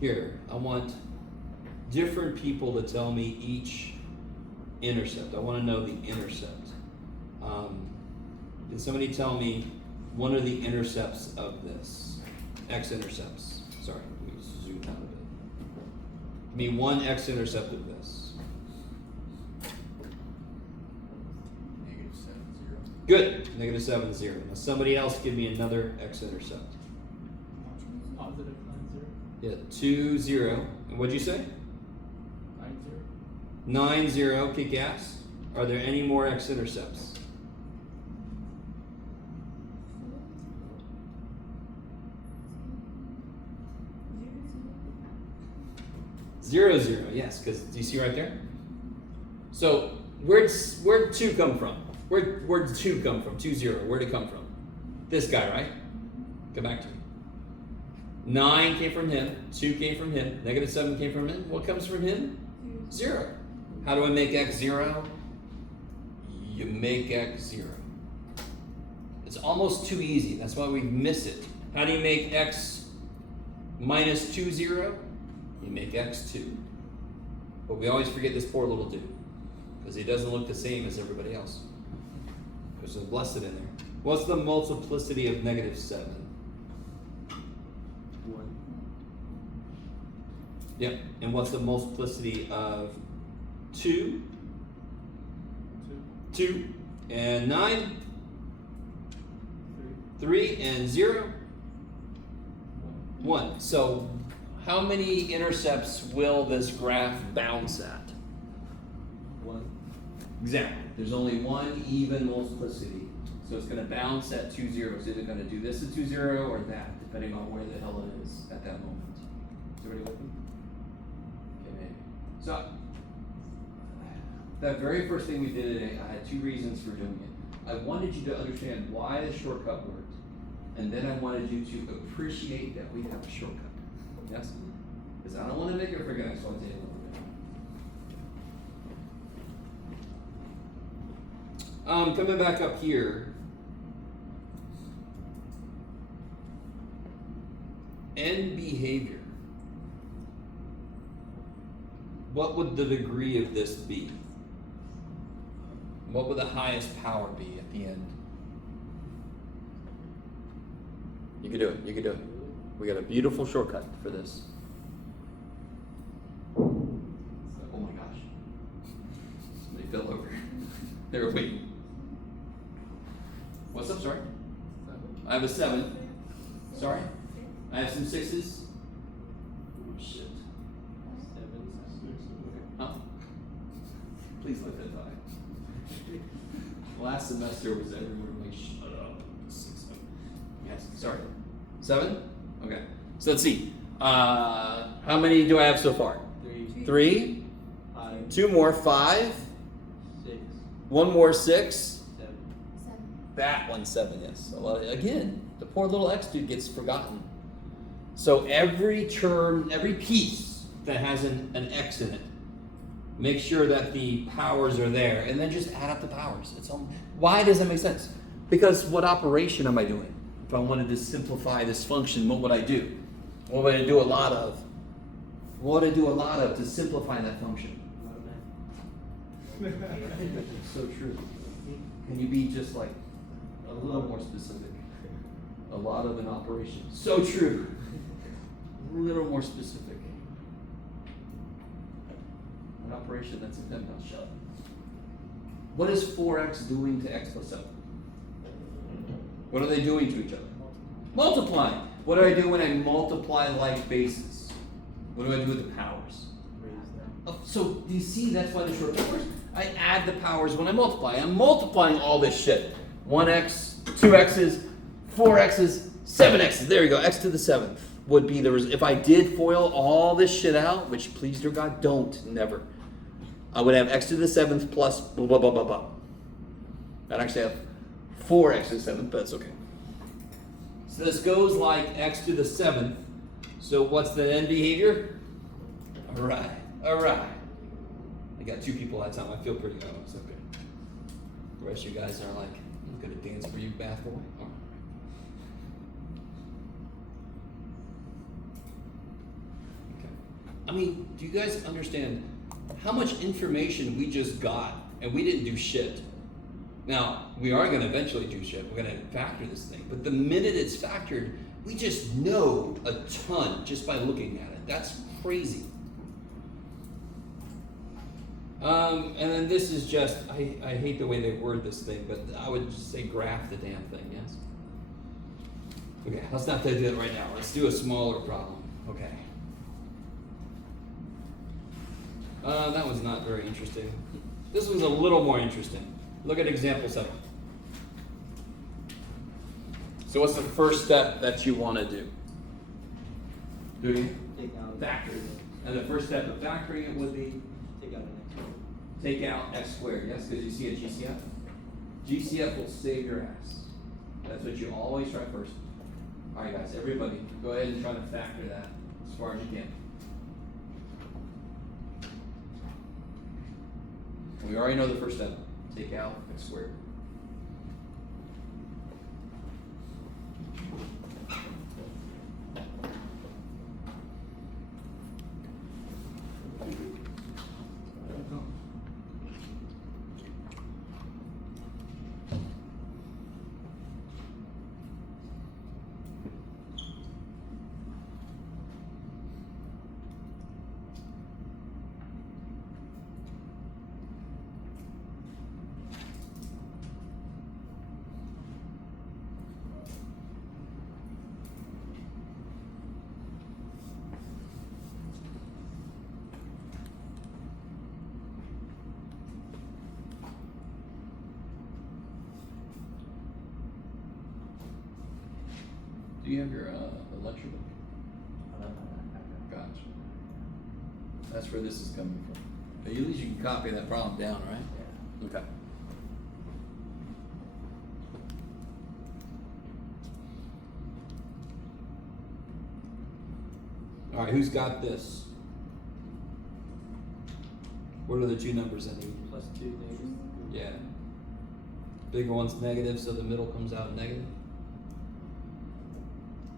Here, I want different people to tell me each intercept. I want to know the intercept. Can somebody tell me one of the intercepts of this? X-intercepts. Sorry, let me zoom out a bit. Give me one x-intercept of this. -7, 0. Good. -7, 0. Now somebody else give me another x-intercept. Positive 9, 0. Yeah, 2, 0. And what'd you say? 9, 0. 9, 0. Kick ass. Are there any more x-intercepts? 0, 0, yes, because do you see right there? So where'd 2 come from? Where'd 2 come from? 2, 0. Where'd it come from? This guy, right? Come back to me. 9 came from him. 2 came from him. -7 came from him. What comes from him? 0. How do I make x 0? You make x 0. It's almost too easy. That's why we miss it. How do you make x minus 2 0? You make x 2. But we always forget this poor little dude because he doesn't look the same as everybody else. There's a blessed in there. What's the multiplicity of -7? 1. Yep. And what's the multiplicity of 2? 2. And 9? 3. And 0? 1. So how many intercepts will this graph bounce at? 1. Exactly. There's only one even multiplicity. So it's going to bounce at 2 0s. It's either going to do this at 2 0 or that, depending on where the hell it is at that moment. Is everybody with me? Okay, maybe. So, that very first thing we did today, I had 2 reasons for doing it. I wanted you to understand why the shortcut worked, and then I wanted you to appreciate that we have a shortcut. Yes? Because I don't want to make it a freaking exploitation. Coming back up here, end behavior. What would the degree of this be? What would the highest power be at the end? You can do it. You can do it. We got a beautiful shortcut for this. Oh my gosh. Somebody fell over. They were waiting. I have a 7. Sorry? I have some 6s. Oh, shit. 7, 6. Huh? Please let that die. Last semester was everyone like, shut up. 6. Yes, sorry. 7? Okay. So let's see. How many do I have so far? 3, 3. 5, 2 more, 5. 6, 1 more, 6. 7. That one's 7, yes. Again, the poor little x dude gets forgotten. So every term, every piece that has an x in it, make sure that the powers are there, and then just add up the powers. Why does that make sense? Because what operation am I doing? If I wanted to simplify this function, what would I do? What would I do a lot of? What would I do a lot of to simplify that function? So true. Can you be just like a little more specific? A lot of an operation. So true. A little more specific. An operation that's a pen pal shut. What is 4x doing to x plus 7? What are they doing to each other? Multiplying. What do I do when I multiply like bases? What do I do with the powers? So do you see that's why the short powers? I add the powers when I multiply. I'm multiplying all this shit. 1x, 2x's, 4x's, 7x's. There you go. X to the 7th would be if I did FOIL all this shit out, which please dear God, don't, never. I would have x to the 7th plus blah, blah, blah, blah, blah. I'd actually have 4x to the 7th, but that's okay. So this goes like x to the 7th. So what's the end behavior? All right. I got 2 people that time. I feel pretty good. It's okay. The rest of you guys are like, I'm going to dance for you, bath boy. All right. Okay. I mean, do you guys understand how much information we just got and we didn't do shit? Now, we are going to eventually do shit. We're going to factor this thing. But the minute it's factored, we just know a ton just by looking at it. That's crazy. And then this is just, I hate the way they word this thing, but I would just say graph the damn thing, yes? Okay, let's not do that right now. Let's do a smaller problem. Okay. That was not very interesting. This one's a little more interesting. Look at example 7. So what's the first step that you want to do? Do you? Take out. Factor it. And the first step of factoring it would be? Take out an x. Take out x squared, yes? Because you see a GCF? GCF will save your ass. That's what you always try first. All right, guys, everybody, go ahead and try to factor that as far as you can. We already know the first step. Take out x squared. Do you have your lecture book? Gotcha. That's where this is coming from. But at least you can copy that problem down, right? Yeah. Okay. All right, who's got this? What are the 2 numbers I need? Plus 2 negative. Yeah. Bigger one's negative, so the middle comes out negative.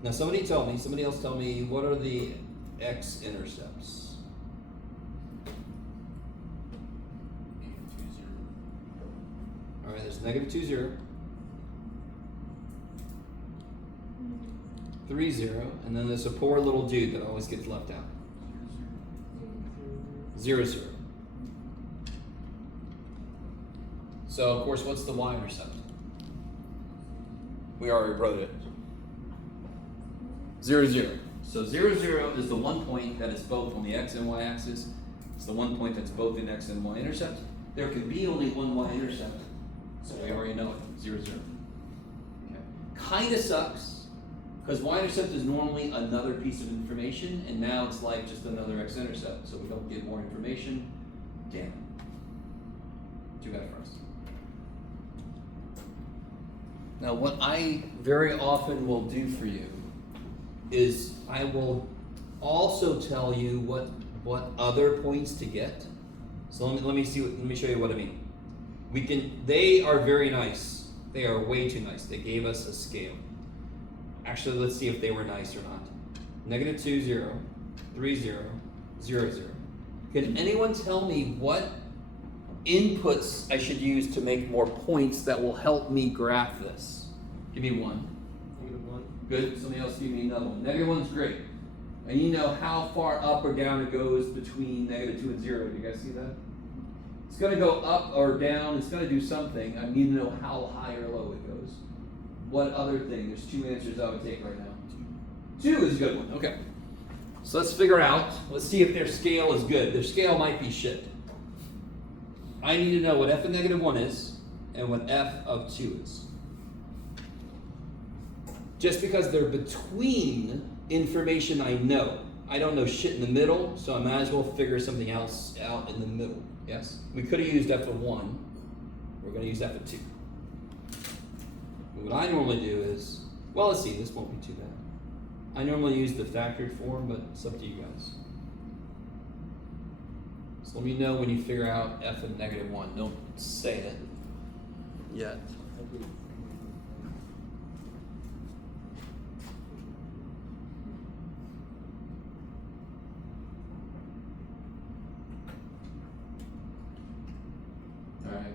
Now somebody else tell me, what are the x-intercepts? All right, there's negative 2, 0. 3, 0, and then there's a poor little dude that always gets left out. 0, 0. So of course, what's the y-intercept? We already wrote it. 0, 0. So 0, 0 is the one point that is both on the x and y axis. It's the one point that's both in x and y intercept. There can be only one y intercept, so we already know it, 0, 0. Okay. Kinda sucks, because y intercept is normally another piece of information, and now it's like just another x intercept, so we don't get more information. Damn it. Too bad for us. Now, what I very often will do for you is I will also tell you what other points to get. So let me show you what I mean. They are very nice. They are way too nice. They gave us a scale. Actually, let's see if they were nice or not. -2, 0, 3, 0, 0, 0. Can anyone tell me what inputs I should use to make more points that will help me graph this? Give me one. -1. Good. Somebody else give me another one. -1's great. And you know how far up or down it goes between -2 and 0. Do you guys see that? It's going to go up or down. It's going to do something. I need to know how high or low it goes. What other thing? There's 2 answers I would take right now. 2 is a good one. Okay. So let's figure out. Let's see if their scale is good. Their scale might be shit. I need to know what f of -1 is and what f of 2 is. Just because they're between information I know. I don't know shit in the middle, so I might as well figure something else out in the middle. Yes? We could have used f of 1. We're going to use f of 2. But what I normally do is, well, let's see, this won't be too bad. I normally use the factored form, but it's up to you guys. So let me know when you figure out f of -1. Don't say it yet. Alright.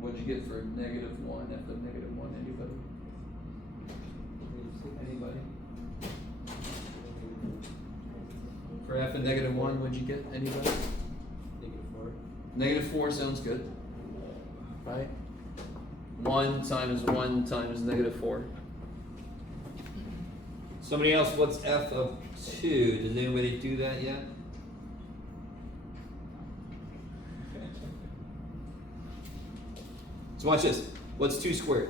What'd you get for -1, f of -1? Anybody? Anybody? For f of -1, what'd you get? Anybody? -4. -4 sounds good. Right? 1 times 1 times -4. Somebody else, what's f of 2? Does anybody do that yet? So watch this. What's 2 squared?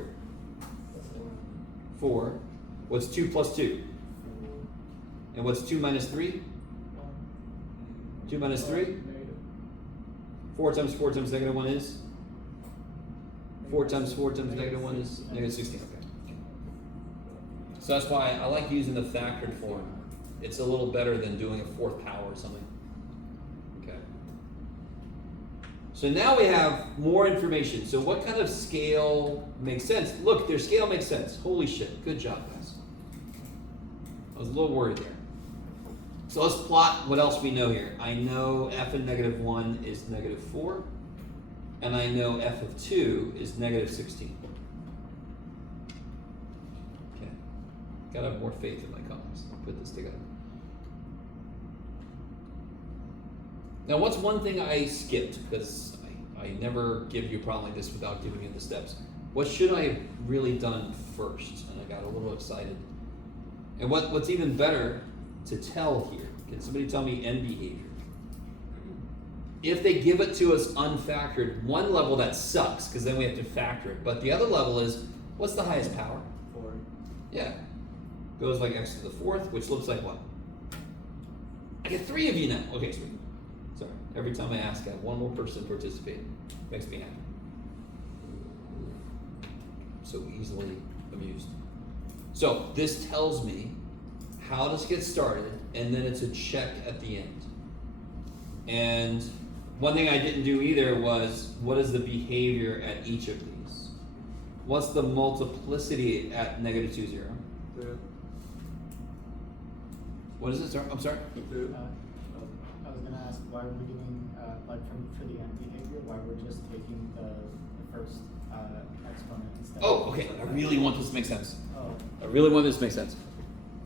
4. What's 2 plus 2? And what's 2 minus 3? 2 minus 3? 4 times 4 times -1 is? 4 times 4 times -1 is -16. Okay. So that's why I like using the factored form. It's a little better than doing a 4th power or something. Okay. So now we have more information. So what kind of scale makes sense? Look, their scale makes sense. Holy shit. Good job, guys. I was a little worried there. So let's plot what else we know here. I know f of -1 is -4, and I know f of 2 is -16. Okay, gotta have more faith in my columns. Put this together. Now, what's one thing I skipped? Because I never give you a problem like this without giving you the steps. What should I have really done first? And I got a little excited. And what's even better to tell here, can somebody tell me end behavior? If they give it to us unfactored, one level that sucks because then we have to factor it. But the other level is, what's the highest power? 4. Yeah. Goes like x to the 4th, which looks like what? I get 3 of you now. Okay, sweet. Sorry. Every time I ask, I have one more person participate. Makes me happy. So easily amused. So this tells me how to get started, and then it's a check at the end. And one thing I didn't do either was, what is the behavior at each of these? What's the multiplicity at -2, 0? 2. What is it, sir? I'm sorry? 2. I was gonna ask why we're doing for the end behavior, why we're just taking the first exponent instead. Oh, okay. I really want this to make sense. Oh. I really want this to make sense.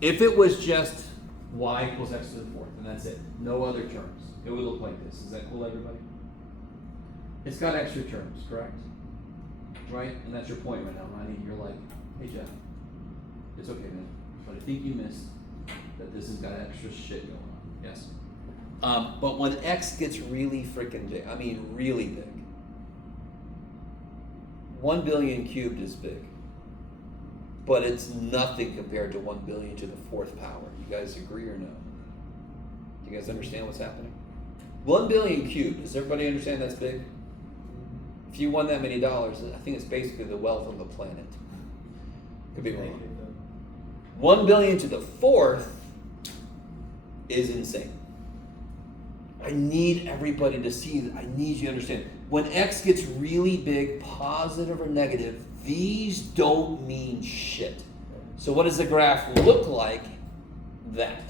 If it was just y equals x to the 4th, and that's it, no other terms, it would look like this. Is that cool, everybody? It's got extra terms, correct? Right? And that's your point right now, Ronnie. You're like, hey, Jeff, it's okay, man, but I think you missed that this has got extra shit going on. Yes? But when x gets really freaking big, I mean really big, 1 billion cubed is big. But it's nothing compared to 1 billion to the 4th power. You guys agree or no? Do you guys understand what's happening? 1 billion cubed, does everybody understand that's big? If you won that many dollars, I think it's basically the wealth of the planet. Could be wrong. 1 billion to the 4th is insane. I need everybody to see that. I need you to understand. When x gets really big, positive or negative, these don't mean shit. So what does the graph look like? That.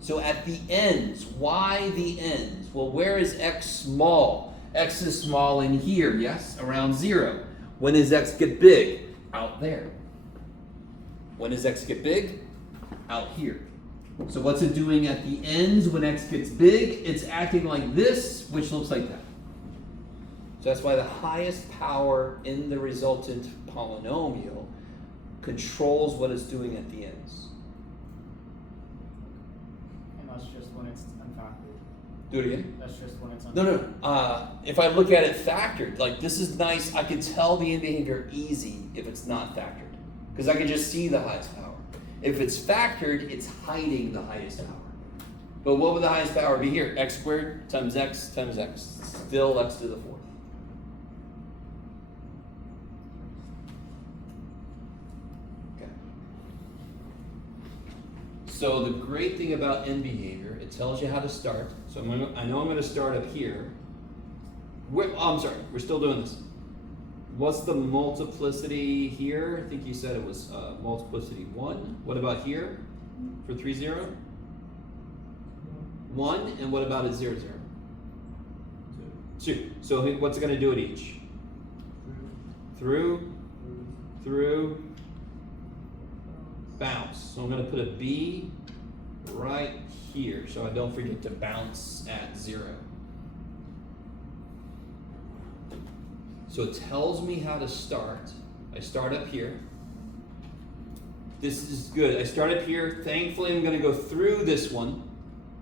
So at the ends, why the ends? Well, where is x small? X is small in here, yes? Around 0. When does x get big? Out there. When does x get big? Out here. So what's it doing at the ends when x gets big? It's acting like this, which looks like that. So that's why the highest power in the resultant polynomial controls what it's doing at the ends. And that's just when it's unfactored. Do it again. That's just when it's unfactored. No. If I look at it factored, like this is nice, I can tell the end behavior easy if it's not factored. Because I can just see the highest power. If it's factored, it's hiding the highest power. But what would the highest power be here? X squared times x times x. Still x to the 4th. Okay. So the great thing about end behavior, it tells you how to start. So I know I'm going to start up here. I'm sorry, we're still doing this. What's the multiplicity here? I think you said it was multiplicity 1. What about here for 3, 0? 1. And what about at 0, 0? 2. So what's it going to do at each? Through, bounce. So I'm going to put a B right here so I don't forget to bounce at 0. So it tells me how to start. I start up here. This is good. I start up here. Thankfully, I'm going to go through this one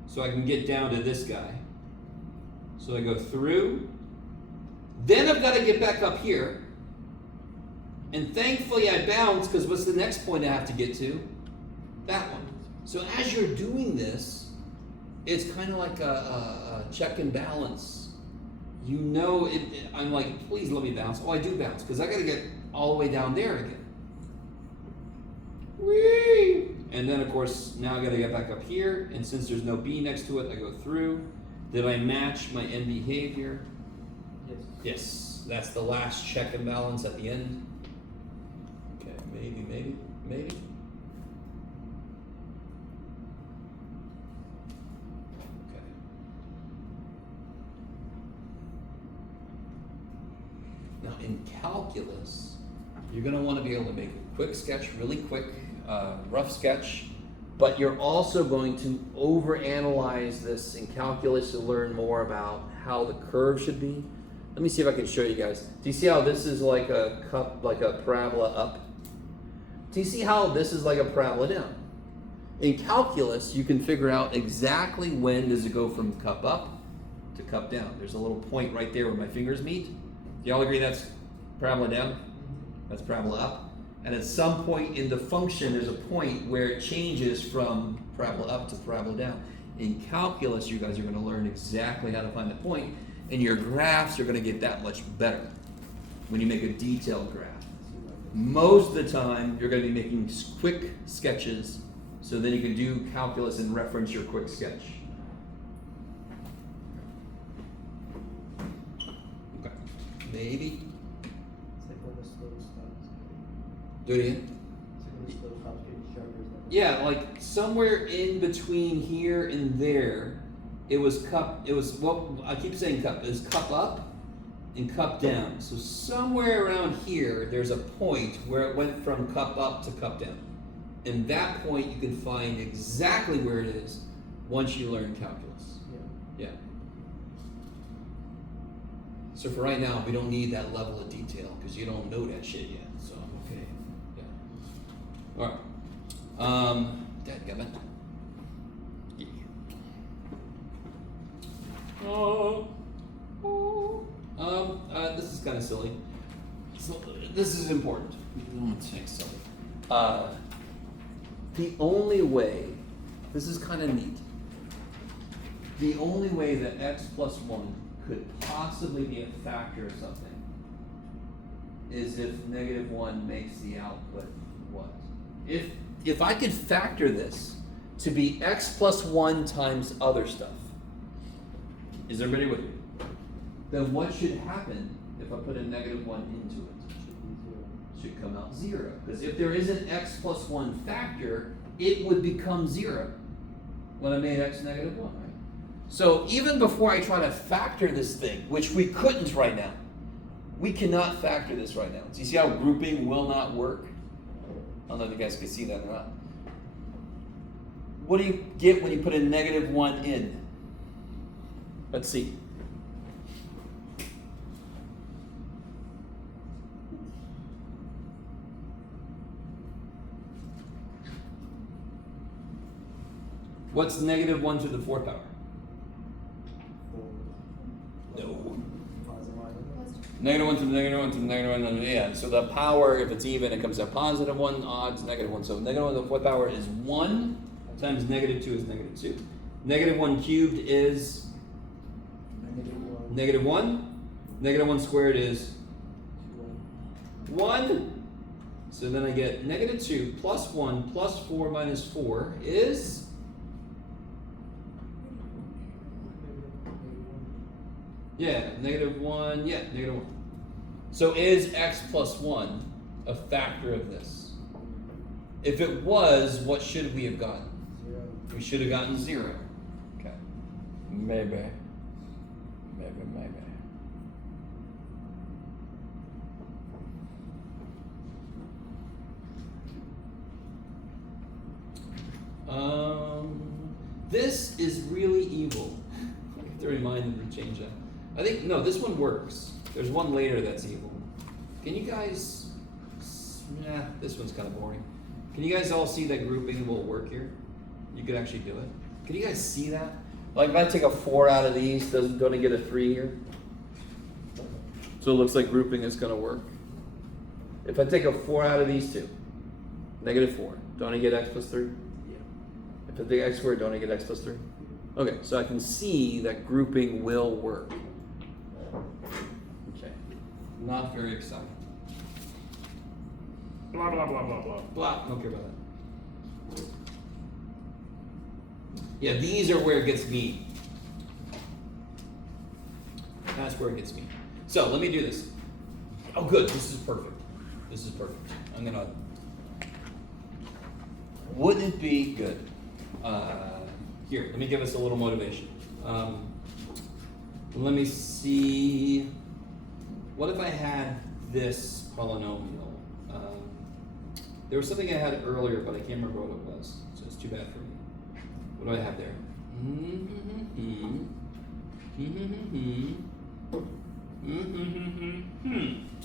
so I can get down to this guy. So I go through. Then I've got to get back up here. And thankfully, I bounce because what's the next point I have to get to? That one. So as you're doing this, it's kind of like a check and balance. You know, I'm like, please let me bounce. Oh, I do bounce, because I got to get all the way down there again. Whee! And then, of course, now I got to get back up here, and since there's no B next to it, I go through. Did I match my end behavior? Yes. Yes, that's the last check and balance at the end. Okay, maybe. Now in calculus, you're going to want to be able to make a quick sketch, really quick, rough sketch, but you're also going to overanalyze this in calculus to learn more about how the curve should be. Let me see if I can show you guys. Do you see how this is like a cup, like a parabola up? Do you see how this is like a parabola down? In calculus, you can figure out exactly when does it go from cup up to cup down. There's a little point right there where my fingers meet. Do y'all agree that's parabola down? That's parabola up. And at some point in the function, there's a point where it changes from parabola up to parabola down. In calculus, you guys are going to learn exactly how to find the point, and your graphs are going to get that much better when you make a detailed graph. Most of the time, you're going to be making quick sketches, so then you can do calculus and reference your quick sketch. Okay, maybe. It's like when the slope stops. Do it again. It's like when the slope stops getting sharper. Yeah, like somewhere in between here and there, it was well, I keep saying cup, it was cup up and cup down. So somewhere around here, there's a point where it went from cup up to cup down. And that point you can find exactly where it is once you learn calculus. Yeah. So for right now, we don't need that level of detail because you don't know that shit yet. So okay. Yeah. All right. Dadgummit. of silly. So this is important. I don't want to take silly. The only way, this is kind of neat. The only way that x plus 1 could possibly be a factor of something is if -1 makes the output what? If I could factor this to be x plus 1 times other stuff, is everybody with me? Then what should happen if I put a -1 into it? Should come out 0. Because if there is an x plus 1 factor, it would become 0 when I made x -1, right? So even before I try to factor this thing, which we couldn't right now, we cannot factor this right now. So you see how grouping will not work? I don't know if you guys can see that or not. What do you get when you put a -1 in? Let's see. What's -1 to the 4th power? No. -1 to the -1 to the -1, yeah. So the power, if it's even, it comes out +1, odds, -1. So -1 to the 4th power is 1 times -2 is -2. -1 cubed is -1. -1 squared is 1. So then I get -2 plus 1 plus 4 minus 4 is... Yeah, -1, yeah, -1. So is x plus 1 a factor of this? If it was, what should we have gotten? 0. We should have gotten 0. Okay. Maybe. This is really evil. I have to remind them to change that. I think, no, this one works. There's one later that's evil. Can you guys, nah, this one's kind of boring. Can you guys all see that grouping will work here? You could actually do it. Can you guys see that? Like if I take a 4 out of these, don't I get a 3 here? So it looks like grouping is going to work. If I take a 4 out of these two, -4, don't I get x plus 3? Yeah. If I take x squared, don't I get x plus 3? Okay, so I can see that grouping will work. Okay, not very exciting. Blah, blah, blah, blah, blah. Blah, don't care about that. Yeah, these are where it gets me. That's where it gets me. So, let me do this. Oh, good, this is perfect. This is perfect. I'm gonna... Wouldn't it be good? Here, let me give us a little motivation. Let me see. What if I had this polynomial? There was something I had earlier, but I can't remember what it was. So it's too bad for me. What do I have there?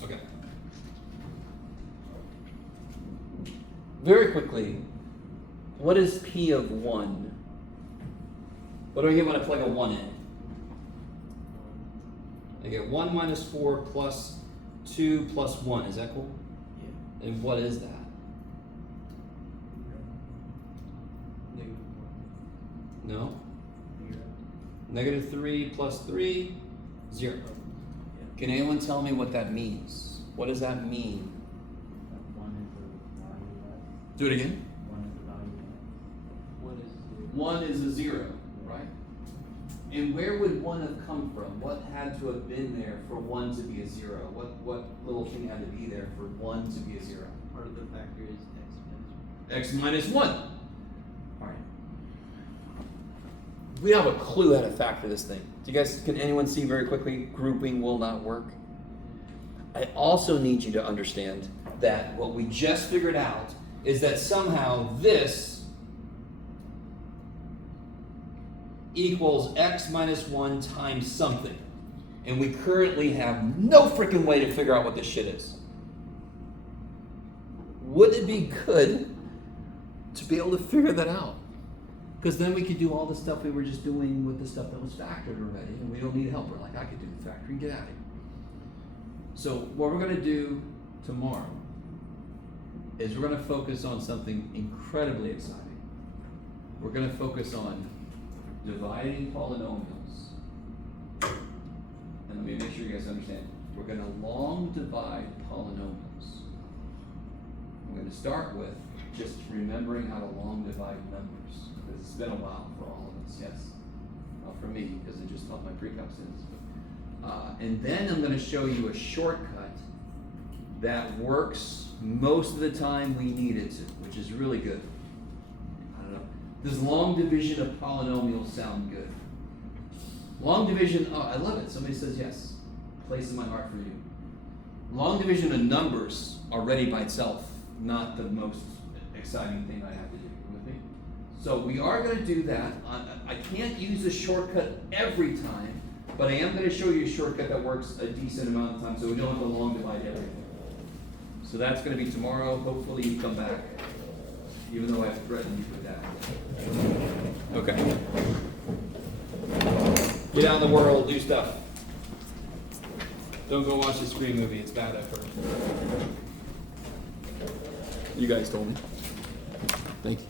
Okay. Very quickly, what is P of 1? What do I get when I plug a 1 in? I get 1 minus 4 plus 2 plus 1. Is that cool? Yeah. And what is that? -1. No? 0. -3 plus 3, 0. Yeah. Can anyone tell me what that means? What does that mean? 1 is the value that. Do it again. 1 is the value that. 1 is 0. 1 is a 0, right? And where would 1 have come from? What had to have been there for 1 to be a 0? What little thing had to be there for 1 to be a 0? Part of the factor is x minus 1. X minus 1. All right. We have a clue how to factor this thing. Do you guys, can anyone see very quickly, grouping will not work? I also need you to understand that what we just figured out is that somehow this equals x minus 1 times something. And we currently have no freaking way to figure out what this shit is. Wouldn't it be good to be able to figure that out? Because then we could do all the stuff we were just doing with the stuff that was factored already, and we don't need a helper. Like I could do the factoring, get out of here. So what we're gonna do tomorrow is we're gonna focus on something incredibly exciting. We're gonna focus on dividing polynomials. And let me make sure you guys understand. We're gonna long divide polynomials. We're gonna start with just remembering how to long divide numbers, because it's been a while for all of us, yes. Not for me, because I just taught my pre-calc students. And then I'm gonna show you a shortcut that works most of the time we need it to, which is really good. I don't know. Does long division of polynomials sound good? Long division, oh, I love it. Somebody says yes. Place in my heart for you. Long division of numbers already by itself, not the most exciting thing I have to do. You with me? So we are going to do that. I can't use a shortcut every time, but I am going to show you a shortcut that works a decent amount of time, so we don't have to long divide everything. So that's going to be tomorrow. Hopefully you come back, even though I have threatened you with that. Okay. Get out in the world, do stuff. Don't go watch the Scream movie. It's bad, I've heard. You guys told me. Thank you.